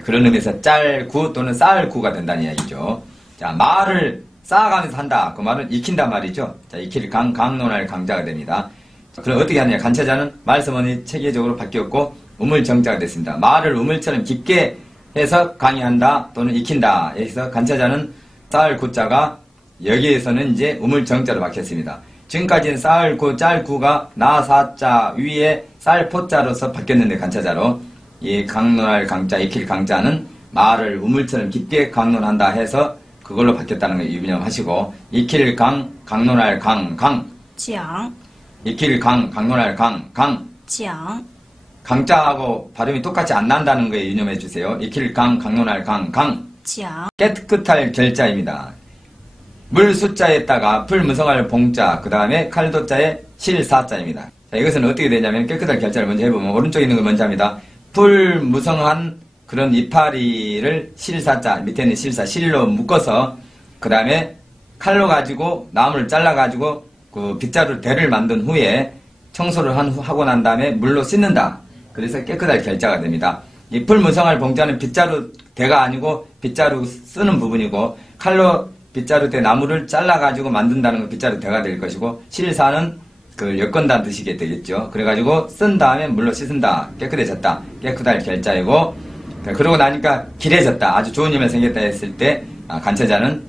그런 의미에서 짤 구 또는 쌓을 구가 된다는 이야기죠. 자, 말을 쌓아가면서 한다. 그 말은 익힌단 말이죠. 자, 익힐 강론할 강자가 됩니다. 자, 그럼 어떻게 하느냐. 간체자는 말씀원이 체계적으로 바뀌었고 우물정자가 됐습니다. 말을 우물처럼 깊게 해서 강의한다 또는 익힌다. 여기서 간체자는 쌓을 구자가 여기에서는 이제 우물정자로 바뀌었습니다. 지금까지는 쌀구, 짤구가 나사자 위에 쌀포자로서 바뀌었는데 간차자로 이 강론할 강자, 익힐 강자는 말을 우물처럼 깊게 강론한다 해서 그걸로 바뀌었다는 걸 유념하시고 익힐 강, 강론할 강, 강 讲 익힐 강, 강론할 강, 강 讲 강자하고 발음이 똑같이 안 난다는 거에 유념해 주세요. 익힐 강, 강론할 강, 강 讲 깨끗할 결자입니다. 물 숫자에다가 풀 무성할 봉자, 그 다음에 칼도자에 실사자입니다. 자, 이것은 어떻게 되냐면 깨끗할 결자를 먼저 해보면 오른쪽에 있는 걸 먼저 합니다. 풀 무성한 그런 이파리를 실사자, 밑에 있는 실사, 실로 묶어서 그 다음에 칼로 가지고 나무를 잘라가지고 그 빗자루 대를 만든 후에 청소를 하고 난 다음에 물로 씻는다. 그래서 깨끗할 결자가 됩니다. 이 풀 무성할 봉자는 빗자루 대가 아니고 빗자루 쓰는 부분이고 칼로 빗자루 대 나무를 잘라가지고 만든다는 건 빗자루 대가 될 것이고 실사는 그걸 엮은다는 뜻이게 되겠죠. 그래가지고 쓴 다음에 물로 씻은다. 깨끗해졌다. 깨끗할 결자이고 그러고 나니까 길해졌다. 아주 좋은 힘이 생겼다 했을 때 간체자는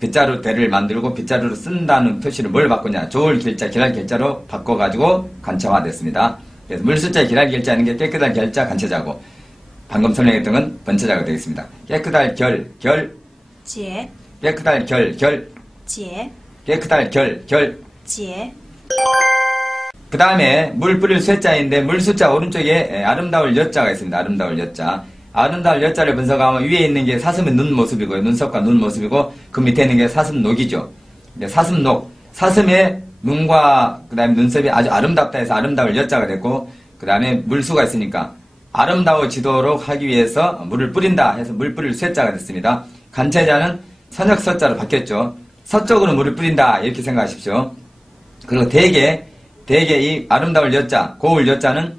빗자루 대를 만들고 빗자루로 쓴다는 표시를 뭘 바꾸냐. 좋을 결자, 길할 결자로 바꿔가지고 간체화됐습니다. 그래서 물 숫자에 길할 결자는 게 깨끗할 결자 간체자고 방금 설명했던 건 번체자가 되겠습니다. 깨끗할 결, 解 깨끗할 결, 解 깨끗할 결. 解 그 다음에 물 뿌릴 쇠자인데 물 숫자 오른쪽에 아름다울 여자가 있습니다. 아름다울 여자. 아름다울 여자를 분석하면 위에 있는 게 사슴의 눈 모습이고요. 눈썹과 눈 모습이고 그 밑에 있는 게 사슴녹이죠. 사슴녹. 사슴의 눈과 그 다음에 눈썹이 아주 아름답다 해서 아름다울 여자가 됐고 그 다음에 물수가 있으니까 아름다워지도록 하기 위해서 물을 뿌린다 해서 물 뿌릴 쇠자가 됐습니다. 간체자는 선역서자로 바뀌었죠. 서쪽으로 물을 뿌린다 이렇게 생각하십시오. 그리고 대개 이 아름다울 여자, 고울 여자는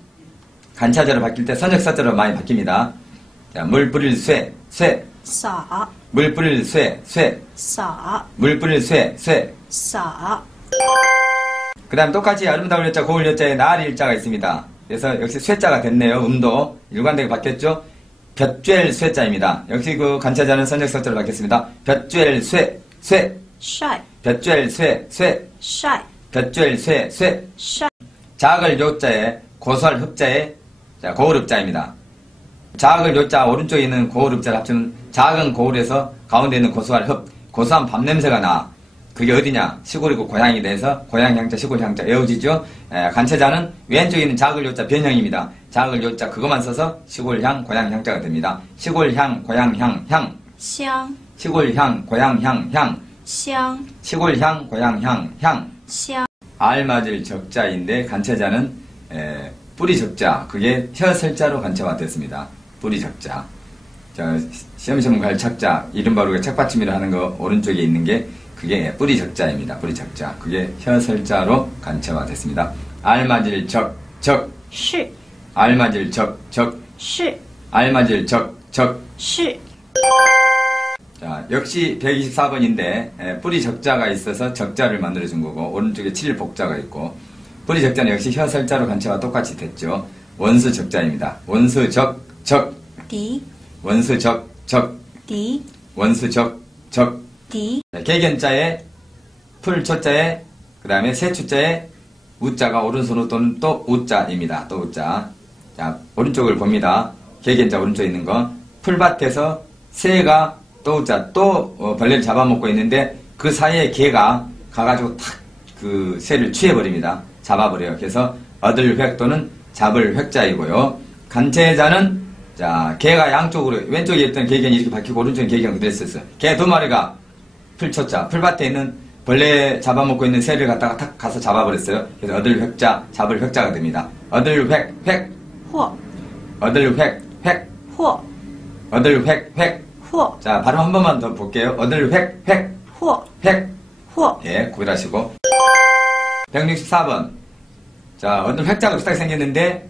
간차자로 바뀔 때 선역서자로 많이 바뀝니다. 자, 물 뿌릴 쇠, 洒 물 뿌릴 쇠, 洒 물 뿌릴 쇠. 洒 그 다음 똑같이 아름다울 여자, 고울 여자에 날 일자가 있습니다. 그래서 역시 쇠자가 됐네요. 음도 일관되게 바뀌었죠. 볕쬐 쇠자입니다. 역시 그 간차자는 선역서자로 바뀌었습니다. 볕쬐 쇠. 晒 볕쬐 쇠. 晒 볕쬐 쇠. 晒 작을 요자에 고소할 흡자에 자, 고울흡자입니다. 작을 요자 오른쪽에 있는 고울흡자를 합치면 작은 고울에서 가운데 있는 고소할 흡, 고소한 밥냄새가 나. 그게 어디냐? 시골이고 고향이 돼서 고향향자, 시골향자 외워지죠. 간체자는 왼쪽에 있는 작을 요자 변형입니다. 작을 요자 그것만 써서 시골향, 고향향자가 됩니다. 시골향, 고향향, 향. 香 시골향, 고향향, 향. 香 시골향, 고향향, 향. 香 알맞을 적자인데 간체자는 뿌리 적자, 그게 혀설자로 간체화됐습니다. 뿌리 적자. 시험시험 갈 착자, 이른바 우리가 책받침이라 하는 거 오른쪽에 있는 게 그게 뿌리 적자입니다. 뿌리 적자. 그게 혀설자로 간체화됐습니다. 알맞을 적. 是 알맞을 적. 是 알맞을 적. 是 자, 역시 124번인데 뿌리 적자가 있어서 적자를 만들어준 거고 오른쪽에 7복자가 있고 뿌리 적자는 역시 혀설자로 간체와 똑같이 됐죠. 원수 적자입니다. 원수 적. 敌 원수 적. 敌 원수 적. 敌 개견자에 풀초자에 그 다음에 세추자에 우자가 오른손으로 또는 또 우자입니다. 또 우자. 자, 오른쪽을 봅니다. 개견자 오른쪽에 있는 거. 풀밭에서 새가 또 우자 또 벌레를 잡아먹고 있는데 그 사이에 개가 가가지고 탁 그 새를 취해버립니다. 잡아버려요. 그래서 얻을 획 또는 잡을 획자이고요. 간체자는 자 개가 양쪽으로 왼쪽에 있던 개견이 이렇게 바뀌고 오른쪽에 개견이 그대로 있었어요. 개 두 마리가 풀초자 풀밭에 있는 벌레 잡아먹고 있는 새를 갖다가 탁 가서 잡아버렸어요. 그래서 얻을 획자, 잡을 획자가 됩니다. 얻을 획, 或 얻을 획, 或 얻을 획. 或 자 발음 한 번만 더 볼게요. 얻을 획. 或 或 예, 구별하시고. 164번. 자, 얻을 획자가 비슷하게 생겼는데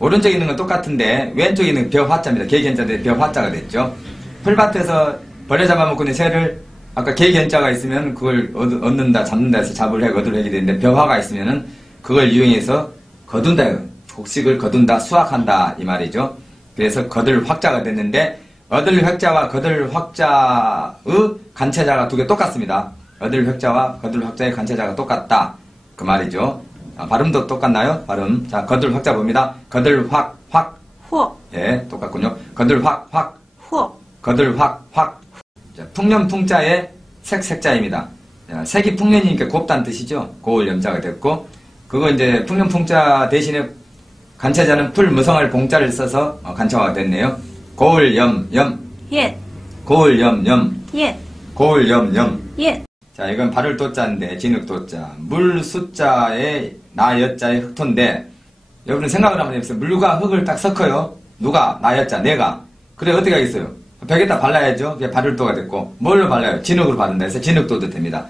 오른쪽에 있는 건 똑같은데 왼쪽에 있는 벼화자입니다. 개견자인데 벼화자가 됐죠. 풀밭에서 벌레 잡아먹고 있는 새를 아까 개견자가 있으면 그걸 얻는다, 잡는다 해서 잡을 획, 얻을 획이 되는데 벼화가 있으면은 그걸 이용해서 거둔다, 곡식을 거둔다, 수확한다 이 말이죠. 그래서 거들 확자가 됐는데 얻을 획자와 거들 확자의 간체자가 두 개 똑같습니다. 얻을 획자와 거둘 확자의 간체자가 똑같다. 그 말이죠. 발음도 똑같나요? 발음. 자, 거둘 확자 봅니다. 거들 확, 확. 或 예, 똑같군요. 거들 확, 확. 或 거들 확, 확. 자, 풍년 풍자의 색자입니다. 자, 색이 풍년이니까 곱다는 뜻이죠. 고을 염자가 됐고, 그거 이제 풍년 풍자 대신에 간체자는 풀무성을 봉자를 써서 간체화가 됐네요. 고을 염, 염. 燕 고을 염, 염. 燕 고을 염, 염. 燕 자, 이건 발을 도자인데, 진흙 도자. 물 숫자에 나 여자의 흑토인데, 여러분 생각을 한번 해보세요. 물과 흙을 딱 섞어요. 누가? 나 여자, 내가. 그래, 어떻게 하겠어요? 벽에다 발라야죠. 그게 발을도가 됐고, 뭘로 발라요? 진흙으로 바른다 해서 진흙도도 됩니다.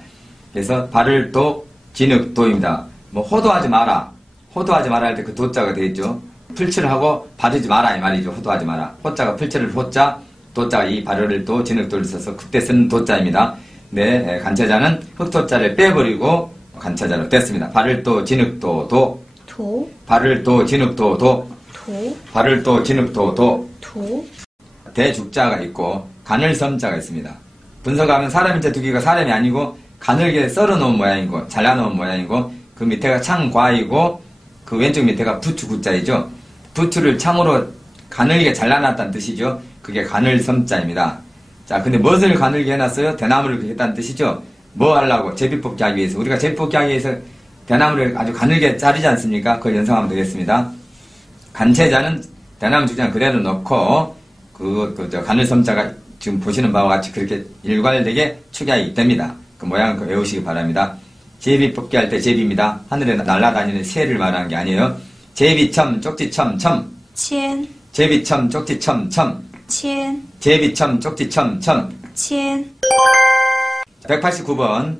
그래서 발을도, 진흙도입니다. 뭐, 호도하지 마라. 호도하지 마라 할 때 그 도자가 되겠죠. 풀칠하고 바르지 마라 이 말이죠. 호도하지 마라. 호자가 풀칠을 호자, 도자가 이 발을 도, 진흙도를 써서 그때 쓰는 도자입니다. 네, 간체자는 흑토자를 빼버리고 간체자로 됐습니다. 발을 도, 진흙도, 도. 图 발을 도, 진흙도, 도. 图 발을 도, 진흙도, 도. 图 대죽자가 있고 간을 섬자가 있습니다. 분석하면 사람인자 두 개가 사람이 아니고 가늘게 썰어놓은 모양이고 잘라놓은 모양이고 그 밑에가 창과이고 그 왼쪽 밑에가 부추 구자이죠. 부추를 창으로 가늘게 잘라놨다는 뜻이죠. 그게 간을 섬자입니다. 자, 근데 무엇을 가늘게 해놨어요? 대나무를 했다는 뜻이죠. 뭐 하려고? 제비뽑기 하기 위해서. 우리가 제비뽑기 하기 위해서 대나무를 아주 가늘게 자르지 않습니까? 그걸 연상하면 되겠습니다. 간체자는 대나무 죽장 그대로 넣고 간을 섬자가 지금 보시는 바와 같이 그렇게 일괄되게 축약이 됩니다. 그 모양을 외우시기 바랍니다. 제비 뽑기 할 때 제비입니다. 하늘에 날아다니는 새를 말하는 게 아니에요. 제비첨, 쪽지첨, 첨. 千 제비첨, 쪽지첨, 첨. 千 제비첨, 쪽지첨, 첨. 千 189번.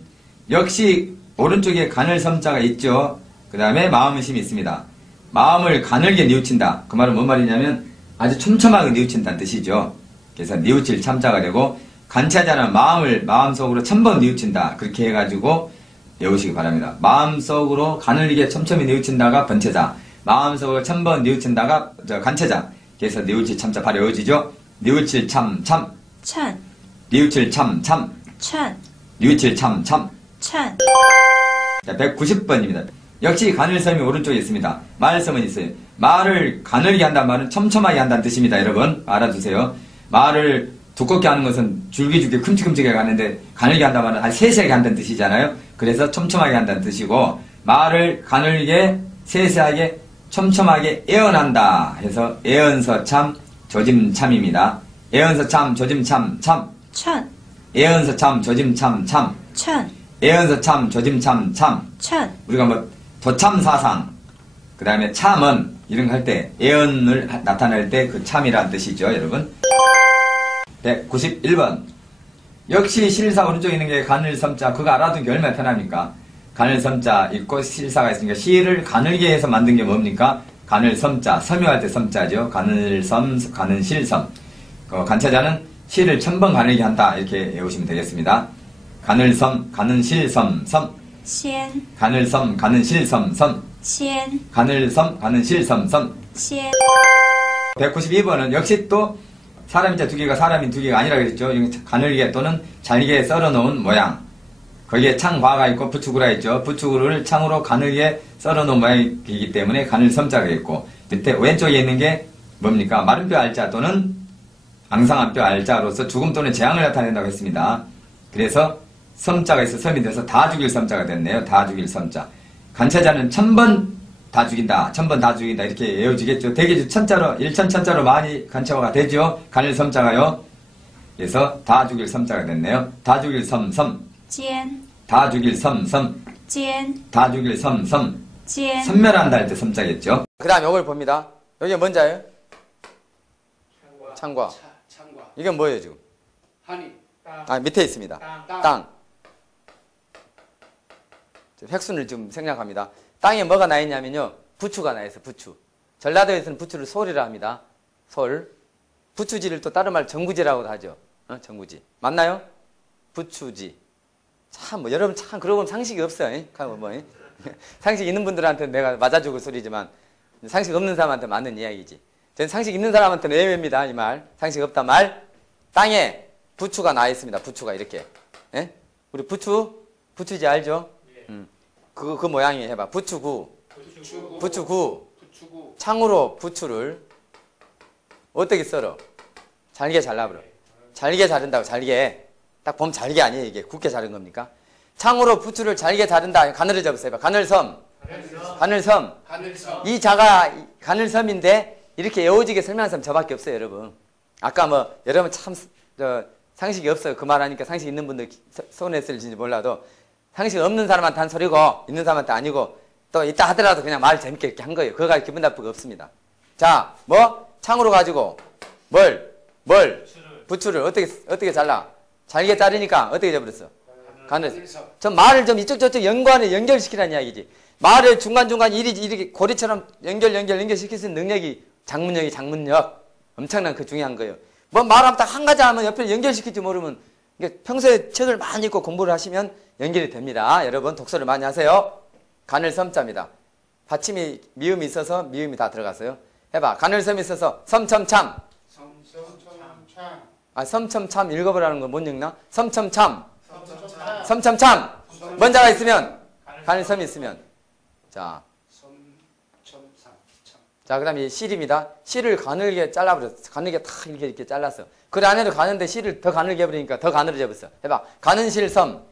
역시 오른쪽에 간을 섬자가 있죠. 그 다음에 마음심이 있습니다. 마음을 가늘게 뉘우친다. 그 말은 뭔 말이냐면 아주 촘촘하게 뉘우친다는 뜻이죠. 그래서 뉘우칠 참자가 되고 간체자는 마음을 마음속으로 1000번 뉘우친다. 그렇게 해가지고 외우시기 바랍니다. 마음속으로 가늘게 촘촘히 뉘우친다가 번체자, 마음속으로 1000번 뉘우친다가 간체자. 그래서 뉘우칠 참자 바로 외워지죠. 뉘우칠 참, 참. 颤 뉘우칠 참, 참. 颤 뉘우칠 참, 참. 颤 자, 190번입니다. 역시 가늘섬이 오른쪽에 있습니다. 말섬은 있어요. 말을 가늘게 한다는 말은 촘촘하게 한다는 뜻입니다. 여러분 알아두세요. 말을 두껍게 하는 것은 줄기줄기 큼직큼직하게 하는데 가늘게 한다는 말은 아주 세세하게 한다는 뜻이잖아요. 그래서 촘촘하게 한다는 뜻이고 말을 가늘게 세세하게 촘촘하게 애언한다 해서 애언서참 조짐참입니다. 애언서참 조짐참 참 颤 애언서참 조짐참 참 颤 애언서참 조짐참 참 颤 우리가 뭐 도참사상 그 다음에 참은 이런 거 할 때 애언을 나타낼 때 그 참이라는 뜻이죠. 여러분 191번 역시 실사 오른쪽에 있는 게 간을 섬자 그거 알아두는 게 얼마나 편합니까? 간을 섬자 있고 실사가 있으니까 시를 가늘게 해서 만든 게 뭡니까? 간을 섬자 섬유할 때 섬자죠. 간을 섬 간은 실섬 간체자는 시를 1000번 가늘게 한다 이렇게 외우시면 되겠습니다. 간을 섬 간은 실섬 섬 先 간을 섬 간은 실섬 섬 先 간을 섬 간은 실섬 섬 先 192번은 역시 또 사람인자 두 개가 사람인 두 개가 아니라 그랬죠. 가늘게 또는 잘게 썰어 놓은 모양. 거기에 창과가 있고 부추구라 있죠. 부추구를 창으로 가늘게 썰어 놓은 모양이기 때문에 간을 섬자가 있고 밑에 왼쪽에 있는 게 뭡니까? 마른 뼈 알자 또는 앙상한 뼈 알자로서 죽음 또는 재앙을 나타낸다고 했습니다. 그래서 섬자가 있어 섬이 돼서 다 죽일 섬자가 됐네요. 다 죽일 섬자. 간체자는 1000번 다 죽인다. 1000번 다 죽인다. 이렇게 외워지겠죠. 대개 천자로, 1000천자로 많이 간체화가 되죠. 간일 섬자가요. 그래서 다 죽일 섬자가 됐네요. 다 죽일 섬, 섬. 尖 다 죽일 섬, 섬. 尖 다 죽일 섬, 섬. 尖 섬멸한다 할 때 섬자겠죠. 그 다음 이걸 봅니다. 여기 뭔지 알아요? 창과. 창과. 이건 뭐예요, 지금? 하니. 땅. 아, 밑에 있습니다. 땅. 땅. 획순을 좀 생략합니다. 땅에 뭐가 나 있냐면요. 부추가 나 있어요. 부추. 전라도에서는 부추를 솔이라 합니다. 솔. 부추지를 또 다른 말 정구지라고도 하죠. 정구지. 맞나요? 부추지. 참, 뭐, 여러분 참, 그러고 보면 상식이 없어요. 상식 있는 분들한테는 내가 맞아주고 소리지만, 상식 없는 사람한테 맞는 이야기지. 전 상식 있는 사람한테는 예외입니다. 이 말. 상식 없다 말. 땅에 부추가 나 있습니다. 부추가 이렇게. 예? 우리 부추지 알죠? 그 모양이 해봐. 부추구. 부추구. 창으로 부추를 어떻게 썰어? 잘게 잘라버려. 잘게 자른다고, 잘게. 딱 보면 잘게 아니에요, 이게. 굵게 자른 겁니까? 창으로 부추를 잘게 자른다. 가늘을 접으세요. 해봐. 가늘섬. 가늘섬. 이 자가 가늘섬인데 이렇게 여우지게 설명한 섬 저밖에 없어요, 여러분. 아까 뭐 여러분 참 상식이 없어요. 그 말하니까 상식 있는 분들 손했을지 몰라도 상식 없는 사람한테 한 소리고 있는 사람한테 아니고 또 있다 하더라도 그냥 말 재밌게 이렇게 한 거예요. 그거 가지고 기분 나쁘고 없습니다. 자, 뭐 창으로 가지고 부추를 어떻게 잘라? 잘게 자르니까 어떻게 잡았어? 가늘. 저 말을 좀 이쪽 저쪽 연결시키라는 이야기지. 말을 중간중간 이렇게 고리처럼 연결시킬 수 있는 능력이 장문력. 엄청난 그 중요한 거예요. 뭐 말하면 딱 한 가지 하면 옆에 연결시킬지 모르면 이게 평소에 책을 많이 읽고 공부를 하시면 연결이 됩니다. 여러분 독서를 많이 하세요. 가늘섬자입니다. 받침이 미음이 있어서 미음이 다 들어갔어요. 해봐. 가늘섬이 있어서 섬첨참. 섬첨참 읽어보라는 거 못 읽나? 섬첨참. 먼저가 있으면 가늘섬이 있으면 자, 그 다음에 실입니다. 실을 가늘게 잘라버렸어. 가늘게 탁 이렇게 잘랐어. 그 안에도 가는데 실을 더 가늘게 해버리니까 더 가늘어져버렸어. 해봐. 가는실섬.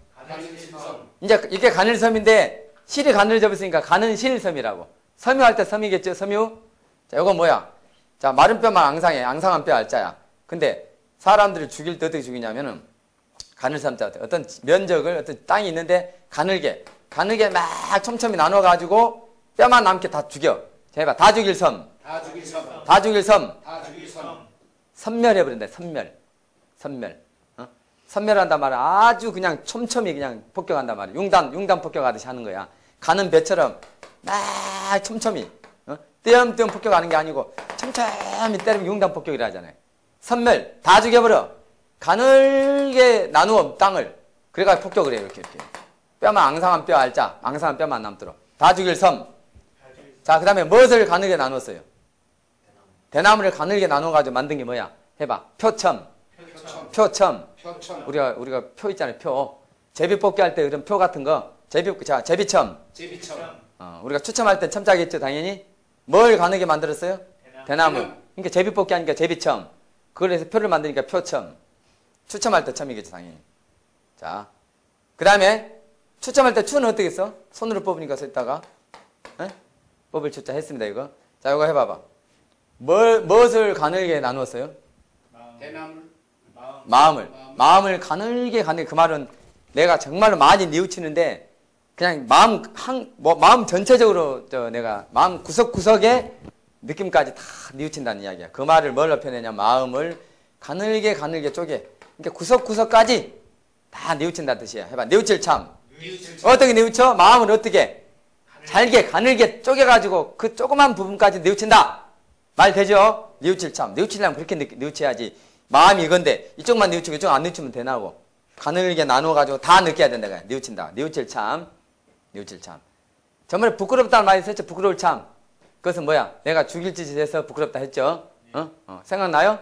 이제 이게 가늘섬인데 실이 가늘어져버렸으니까 가는실섬이라고. 섬유할 때 섬이겠죠? 섬유. 자, 이건 뭐야? 자, 마른 뼈만 앙상해. 앙상한 뼈 알자야. 근데 사람들을 죽일 때 어떻게 죽이냐면은 가늘섬자. 어떤 면적을 어떤 땅이 있는데 가늘게 막 촘촘히 나눠가지고 뼈만 남게 다 죽여. 자, 해봐. 다 죽일 섬. 섬멸해버린다. 섬멸. 섬멸한단 말이야. 아주 그냥 촘촘히 그냥 폭격한단 말이야. 융단 폭격하듯이 하는 거야. 가는 배처럼 막 촘촘히 띄엄띄엄 폭격하는 게 아니고 촘촘히 때리면 융단 폭격이라 하잖아요. 섬멸. 다 죽여버려. 가늘게 나누어 땅을. 그래가지고 폭격을 해요. 이렇게. 뼈만 앙상한 뼈 알자. 앙상한 뼈만 남도록. 다 죽일 섬. 자, 그 다음에 무엇을 가늘게 나눴어요? 대나무를 가늘게 나눠가지고 만든 게 뭐야? 해봐. 표첨. 우리가 표 있잖아요. 표. 제비뽑기 할 때 그런 표 같은 거. 제비첨. 우리가 추첨할 때 첨자겠죠, 당연히. 뭘 가늘게 만들었어요? 대나무. 그러니까 제비뽑기 하니까 제비첨. 그래서 표를 만드니까 표첨. 추첨할 때 첨이겠죠, 당연히. 자, 그 다음에 추첨할 때 추는 어떻게 써? 손으로 뽑으니까 썼다가. 뽑을 추자 했습니다, 이거. 자, 이거 해봐봐. 무엇을 가늘게 나누었어요? 마음을 가늘게. 그 말은 내가 정말로 많이 뉘우치는데, 그냥 마음 전체적으로, 내가 마음 구석구석에 느낌까지 다 뉘우친다는 이야기야. 그 말을 뭘로 표현하냐? 마음을 가늘게 쪼개. 그러니까 구석구석까지 다 뉘우친다는 뜻이야. 해봐. 뉘우칠 참. 어떻게 뉘우쳐? 마음을 어떻게? 잘게 가늘게 쪼개가지고 그 조그만 부분까지 뉘우친다. 말 되죠? 뉘우칠 참. 뉘우치려면 그렇게 뉘우쳐야지. 마음이 이건데 이쪽만 뉘우치고 이쪽 안 뉘우치면 되나고. 가늘게 나누어가지고 다 느껴야 된다. 뉘우친다. 뉘우칠 참. 정말 부끄럽다는 말이 있었죠. 부끄러울 참. 그것은 뭐야? 내가 죽일 짓을 해서 부끄럽다 했죠. 생각나요?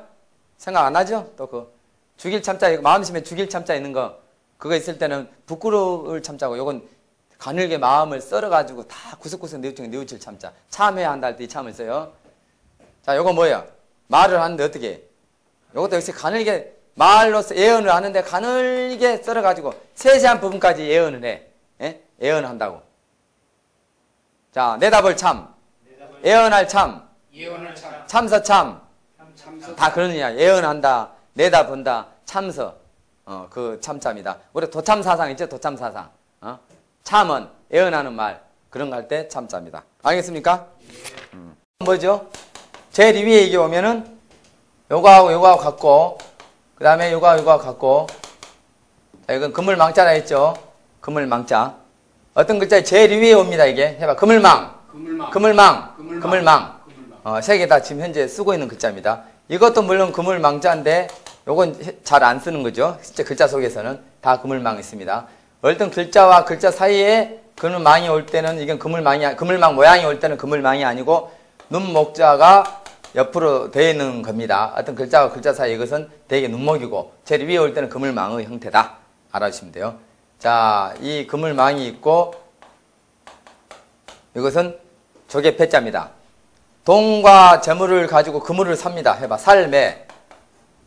생각 안 나죠? 또 죽일 참자, 마음심에 죽일 참자 있는 거. 그거 있을 때는 부끄러울 참자고, 요건 가늘게 마음을 썰어가지고 다 구석구석 뉘우칠 참자. 참해야 한다 할 때 이 참을 써요. 자, 요거 뭐야? 말을 하는데 어떻게 해? 요것도 역시 가늘게 말로서 예언을 하는데 가늘게 썰어가지고 세세한 부분까지 예언을 해. 예언을 한다고. 자, 내다볼 참. 예언할 참. 참서 참. 다 그런 의미야. 예언한다. 내다본다. 참서. 그 참자입니다. 우리 도참사상 있죠? 도참사상. 참은 예언하는 말. 그런 거 할 때 참자입니다. 알겠습니까? 뭐죠? 제일 위에 이게 오면은 요거하고 같고, 그 다음에 요거하고 같고, 자, 이건 그물망자라 했죠? 그물망자. 어떤 글자에 제일 위에 옵니다, 이게. 해봐. 그물망. 세 개 다 지금 현재 쓰고 있는 글자입니다. 이것도 물론 그물망자인데, 요건 잘 안 쓰는 거죠. 실제 글자 속에서는 다 그물망이 있습니다. 어떤 글자와 글자 사이에 그물망이 올 때는 이건 그물망 모양이 올 때는 그물망이 아니고 눈목자가 옆으로 되어 있는 겁니다. 어떤 글자와 글자 사이 이것은 대개 눈목이고 제일 위에 올 때는 그물망의 형태다. 알아주시면 돼요. 자, 이 그물망이 있고 이것은 조개 패자입니다. 돈과 재물을 가지고 그물을 삽니다. 해봐. 살매.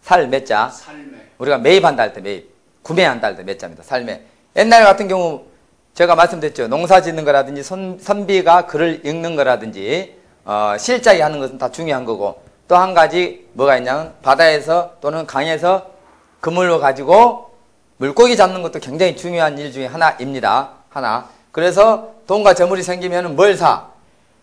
살매자. 삶의 우리가 매입한다 할 때 매입. 구매한다 할 때 매자입니다. 살매. 옛날 같은 경우 제가 말씀드렸죠. 농사 짓는 거라든지 선비가 글을 읽는 거라든지 실자기 하는 것은 다 중요한 거고 또 한 가지 뭐가 있냐면 바다에서 또는 강에서 그물로 가지고 물고기 잡는 것도 굉장히 중요한 일 중에 하나입니다. 하나. 그래서 돈과 재물이 생기면 뭘 사?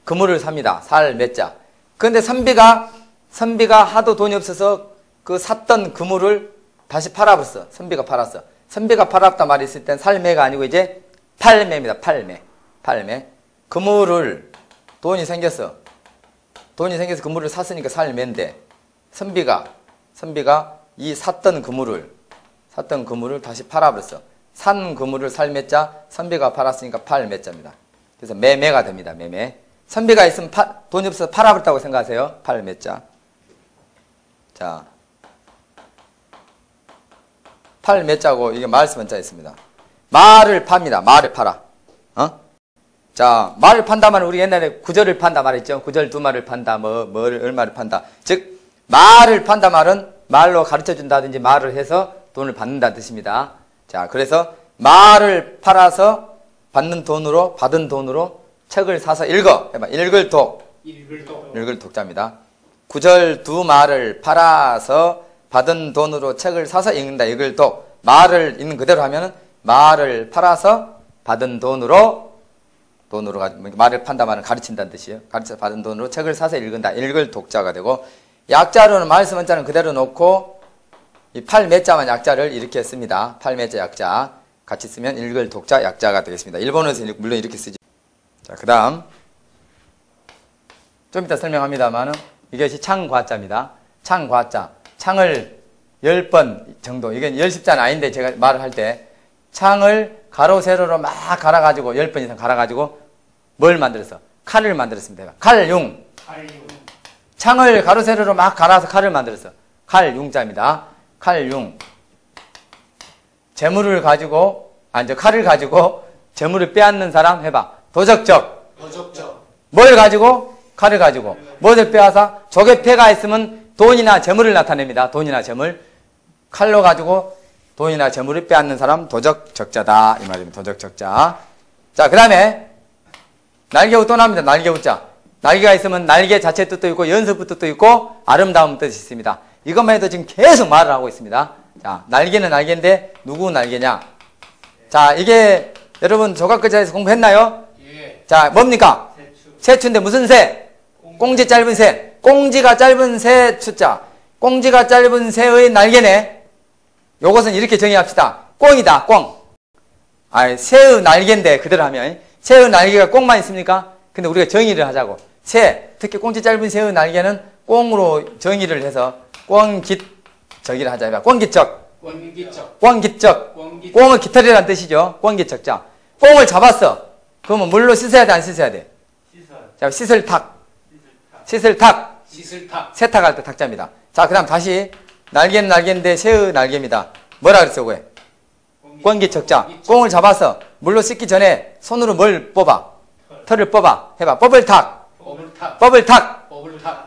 그물을 삽니다. 살 몇 자. 그런데 선비가 하도 돈이 없어서 그 샀던 그물을 다시 팔아버렸어. 선비가 팔았어. 선비가 팔았단 말이 있을 땐 살매가 아니고 이제 팔매입니다. 팔매. 그물을 돈이 생겨서 그물을 샀으니까 살매인데 선비가 이 샀던 그물을 다시 팔아버렸어. 산 그물을 살매자, 선비가 팔았으니까 팔매자입니다. 그래서 매매가 됩니다. 매매. 선비가 있으면 돈이 없어서 팔아버렸다고 생각하세요. 팔매자. 자, 팔매자고 이게 말씀원자 있습니다. 말을 팝니다. 말을 팔아. 자, 말을 판다면 우리 옛날에 구절을 판다 말했죠. 구절 두 말을 판다. 뭐를 얼마를 판다. 즉 말을 판다 말은 말로 가르쳐 준다든지 말을 해서 돈을 받는다는 뜻입니다. 자, 그래서 말을 팔아서 받은 돈으로 책을 사서 읽어. 해봐. 읽을 독자입니다. 구절 두 말을 팔아서 받은 돈으로 책을 사서 읽는다. 읽을 독. 말을 있는 그대로 하면은 말을 팔아서 받은 돈으로 말을 판다 말은 가르친다는 뜻이에요. 가르쳐 받은 돈으로 책을 사서 읽은다. 읽을 독자가 되고 약자로는 말씀 원자는 그대로 놓고 이 팔매자만 약자를 이렇게 씁니다. 팔매자 약자 같이 쓰면 읽을 독자 약자가 되겠습니다. 일본어에서 물론 이렇게 쓰죠. 자, 그 다음 좀 이따 설명합니다만은 이것이 창과자입니다. 창과자. 창을 10번 정도. 이건 10자는 아닌데 제가 말을 할 때 창을 가로 세로로 막 갈아가지고 10번 이상 갈아가지고 뭘 만들었어? 칼을 만들었습니다. 칼융. 창을 가로 세로로 막 갈아서 칼을 만들었어. 칼융자입니다. 칼융. 칼을 가지고 재물을 빼앗는 사람 해봐. 도적적. 뭘 가지고? 칼을 가지고. 무엇을 빼앗아? 조개패가 있으면 돈이나 재물을 나타냅니다. 돈이나 재물. 칼로 가지고 돈이나 재물을 빼앗는 사람 도적적자다. 이 말입니다. 도적적자. 자, 그 다음에 날개우 또 나옵니다. 날개우자. 날개가 있으면 날개 자체 뜻도 있고 연습부 뜻도 있고 아름다움 뜻이 있습니다. 이것만 해도 지금 계속 말을 하고 있습니다. 자, 날개는 날개인데 누구 날개냐? 자, 이게 여러분 조각글자에서 공부했나요? 예. 자, 뭡니까? 새추인데 무슨 새? 꽁지 짧은 새. 꽁지가 짧은 새 추자. 꽁지가 짧은 새의 날개네. 요것은 이렇게 정의합시다. 꽁이다. 꽁. 새의 날개인데 그대로 하면 새의 날개가 꽁만 있습니까? 근데 우리가 정의를 하자고. 새, 특히 꽁지 짧은 새의 날개는 꽁으로 정의를 해서 꽁깃적이라 하자. 꽁깃적. 꽁깃적. 꽁은 깃털이라는 뜻이죠. 꽁깃적자. 꽁을 잡았어. 그러면 물로 씻어야 돼, 안 씻어야 돼? 자, 씻을탁. 세탁할 때 탁자입니다. 자, 그 다음 다시 날개는 날개인데 새의 날개입니다. 뭐라 그랬어, 왜? 꽁깃적자. 꽁을 잡아서 물로 씻기 전에 손으로 뭘 뽑아? 털을 뽑아. 해봐. 뽑을탁.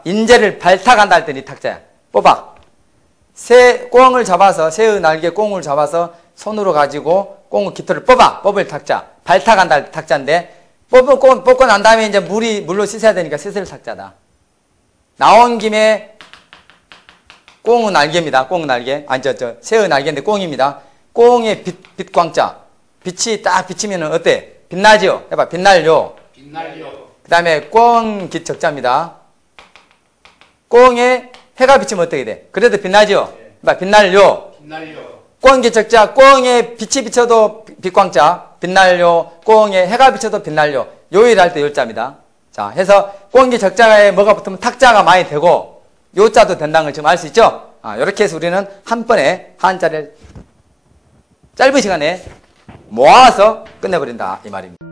인재를 발탁한다 할 때 이 탁자야. 뽑아. 꽁을 잡아서, 새의 날개 꽁을 잡아서 손으로 가지고 꽁의 깃털을 뽑아. 뽑을 탁자. 발탁한다 할 때 탁자인데 뽑고 난 다음에 이제 물로 씻어야 되니까 씻을 탁자다. 나온 김에 꽁의 날개입니다. 꽁의 날개. 새의 날개인데 꽁입니다. 꽁의 빛광자. 빛이 딱 비치면은 어때? 빛나지요? 해봐. 빛날요. 그 다음에 꽁깃적자입니다. 꽁에 해가 비치면 어떻게 돼? 그래도 빛나지요? 해봐. 빛날요. 꽁깃적자. 꽁에 빛이 비쳐도 빛광자. 빛날요. 꽁에 해가 비쳐도 빛날요. 요일할 때 요자입니다. 자, 해서 꽁깃적자에 뭐가 붙으면 탁자가 많이 되고 요자도 된다는 걸 지금 알 수 있죠? 이렇게 해서 우리는 한 번에 한자를 짧은 시간에 모아서 끝내버린다 이 말입니다.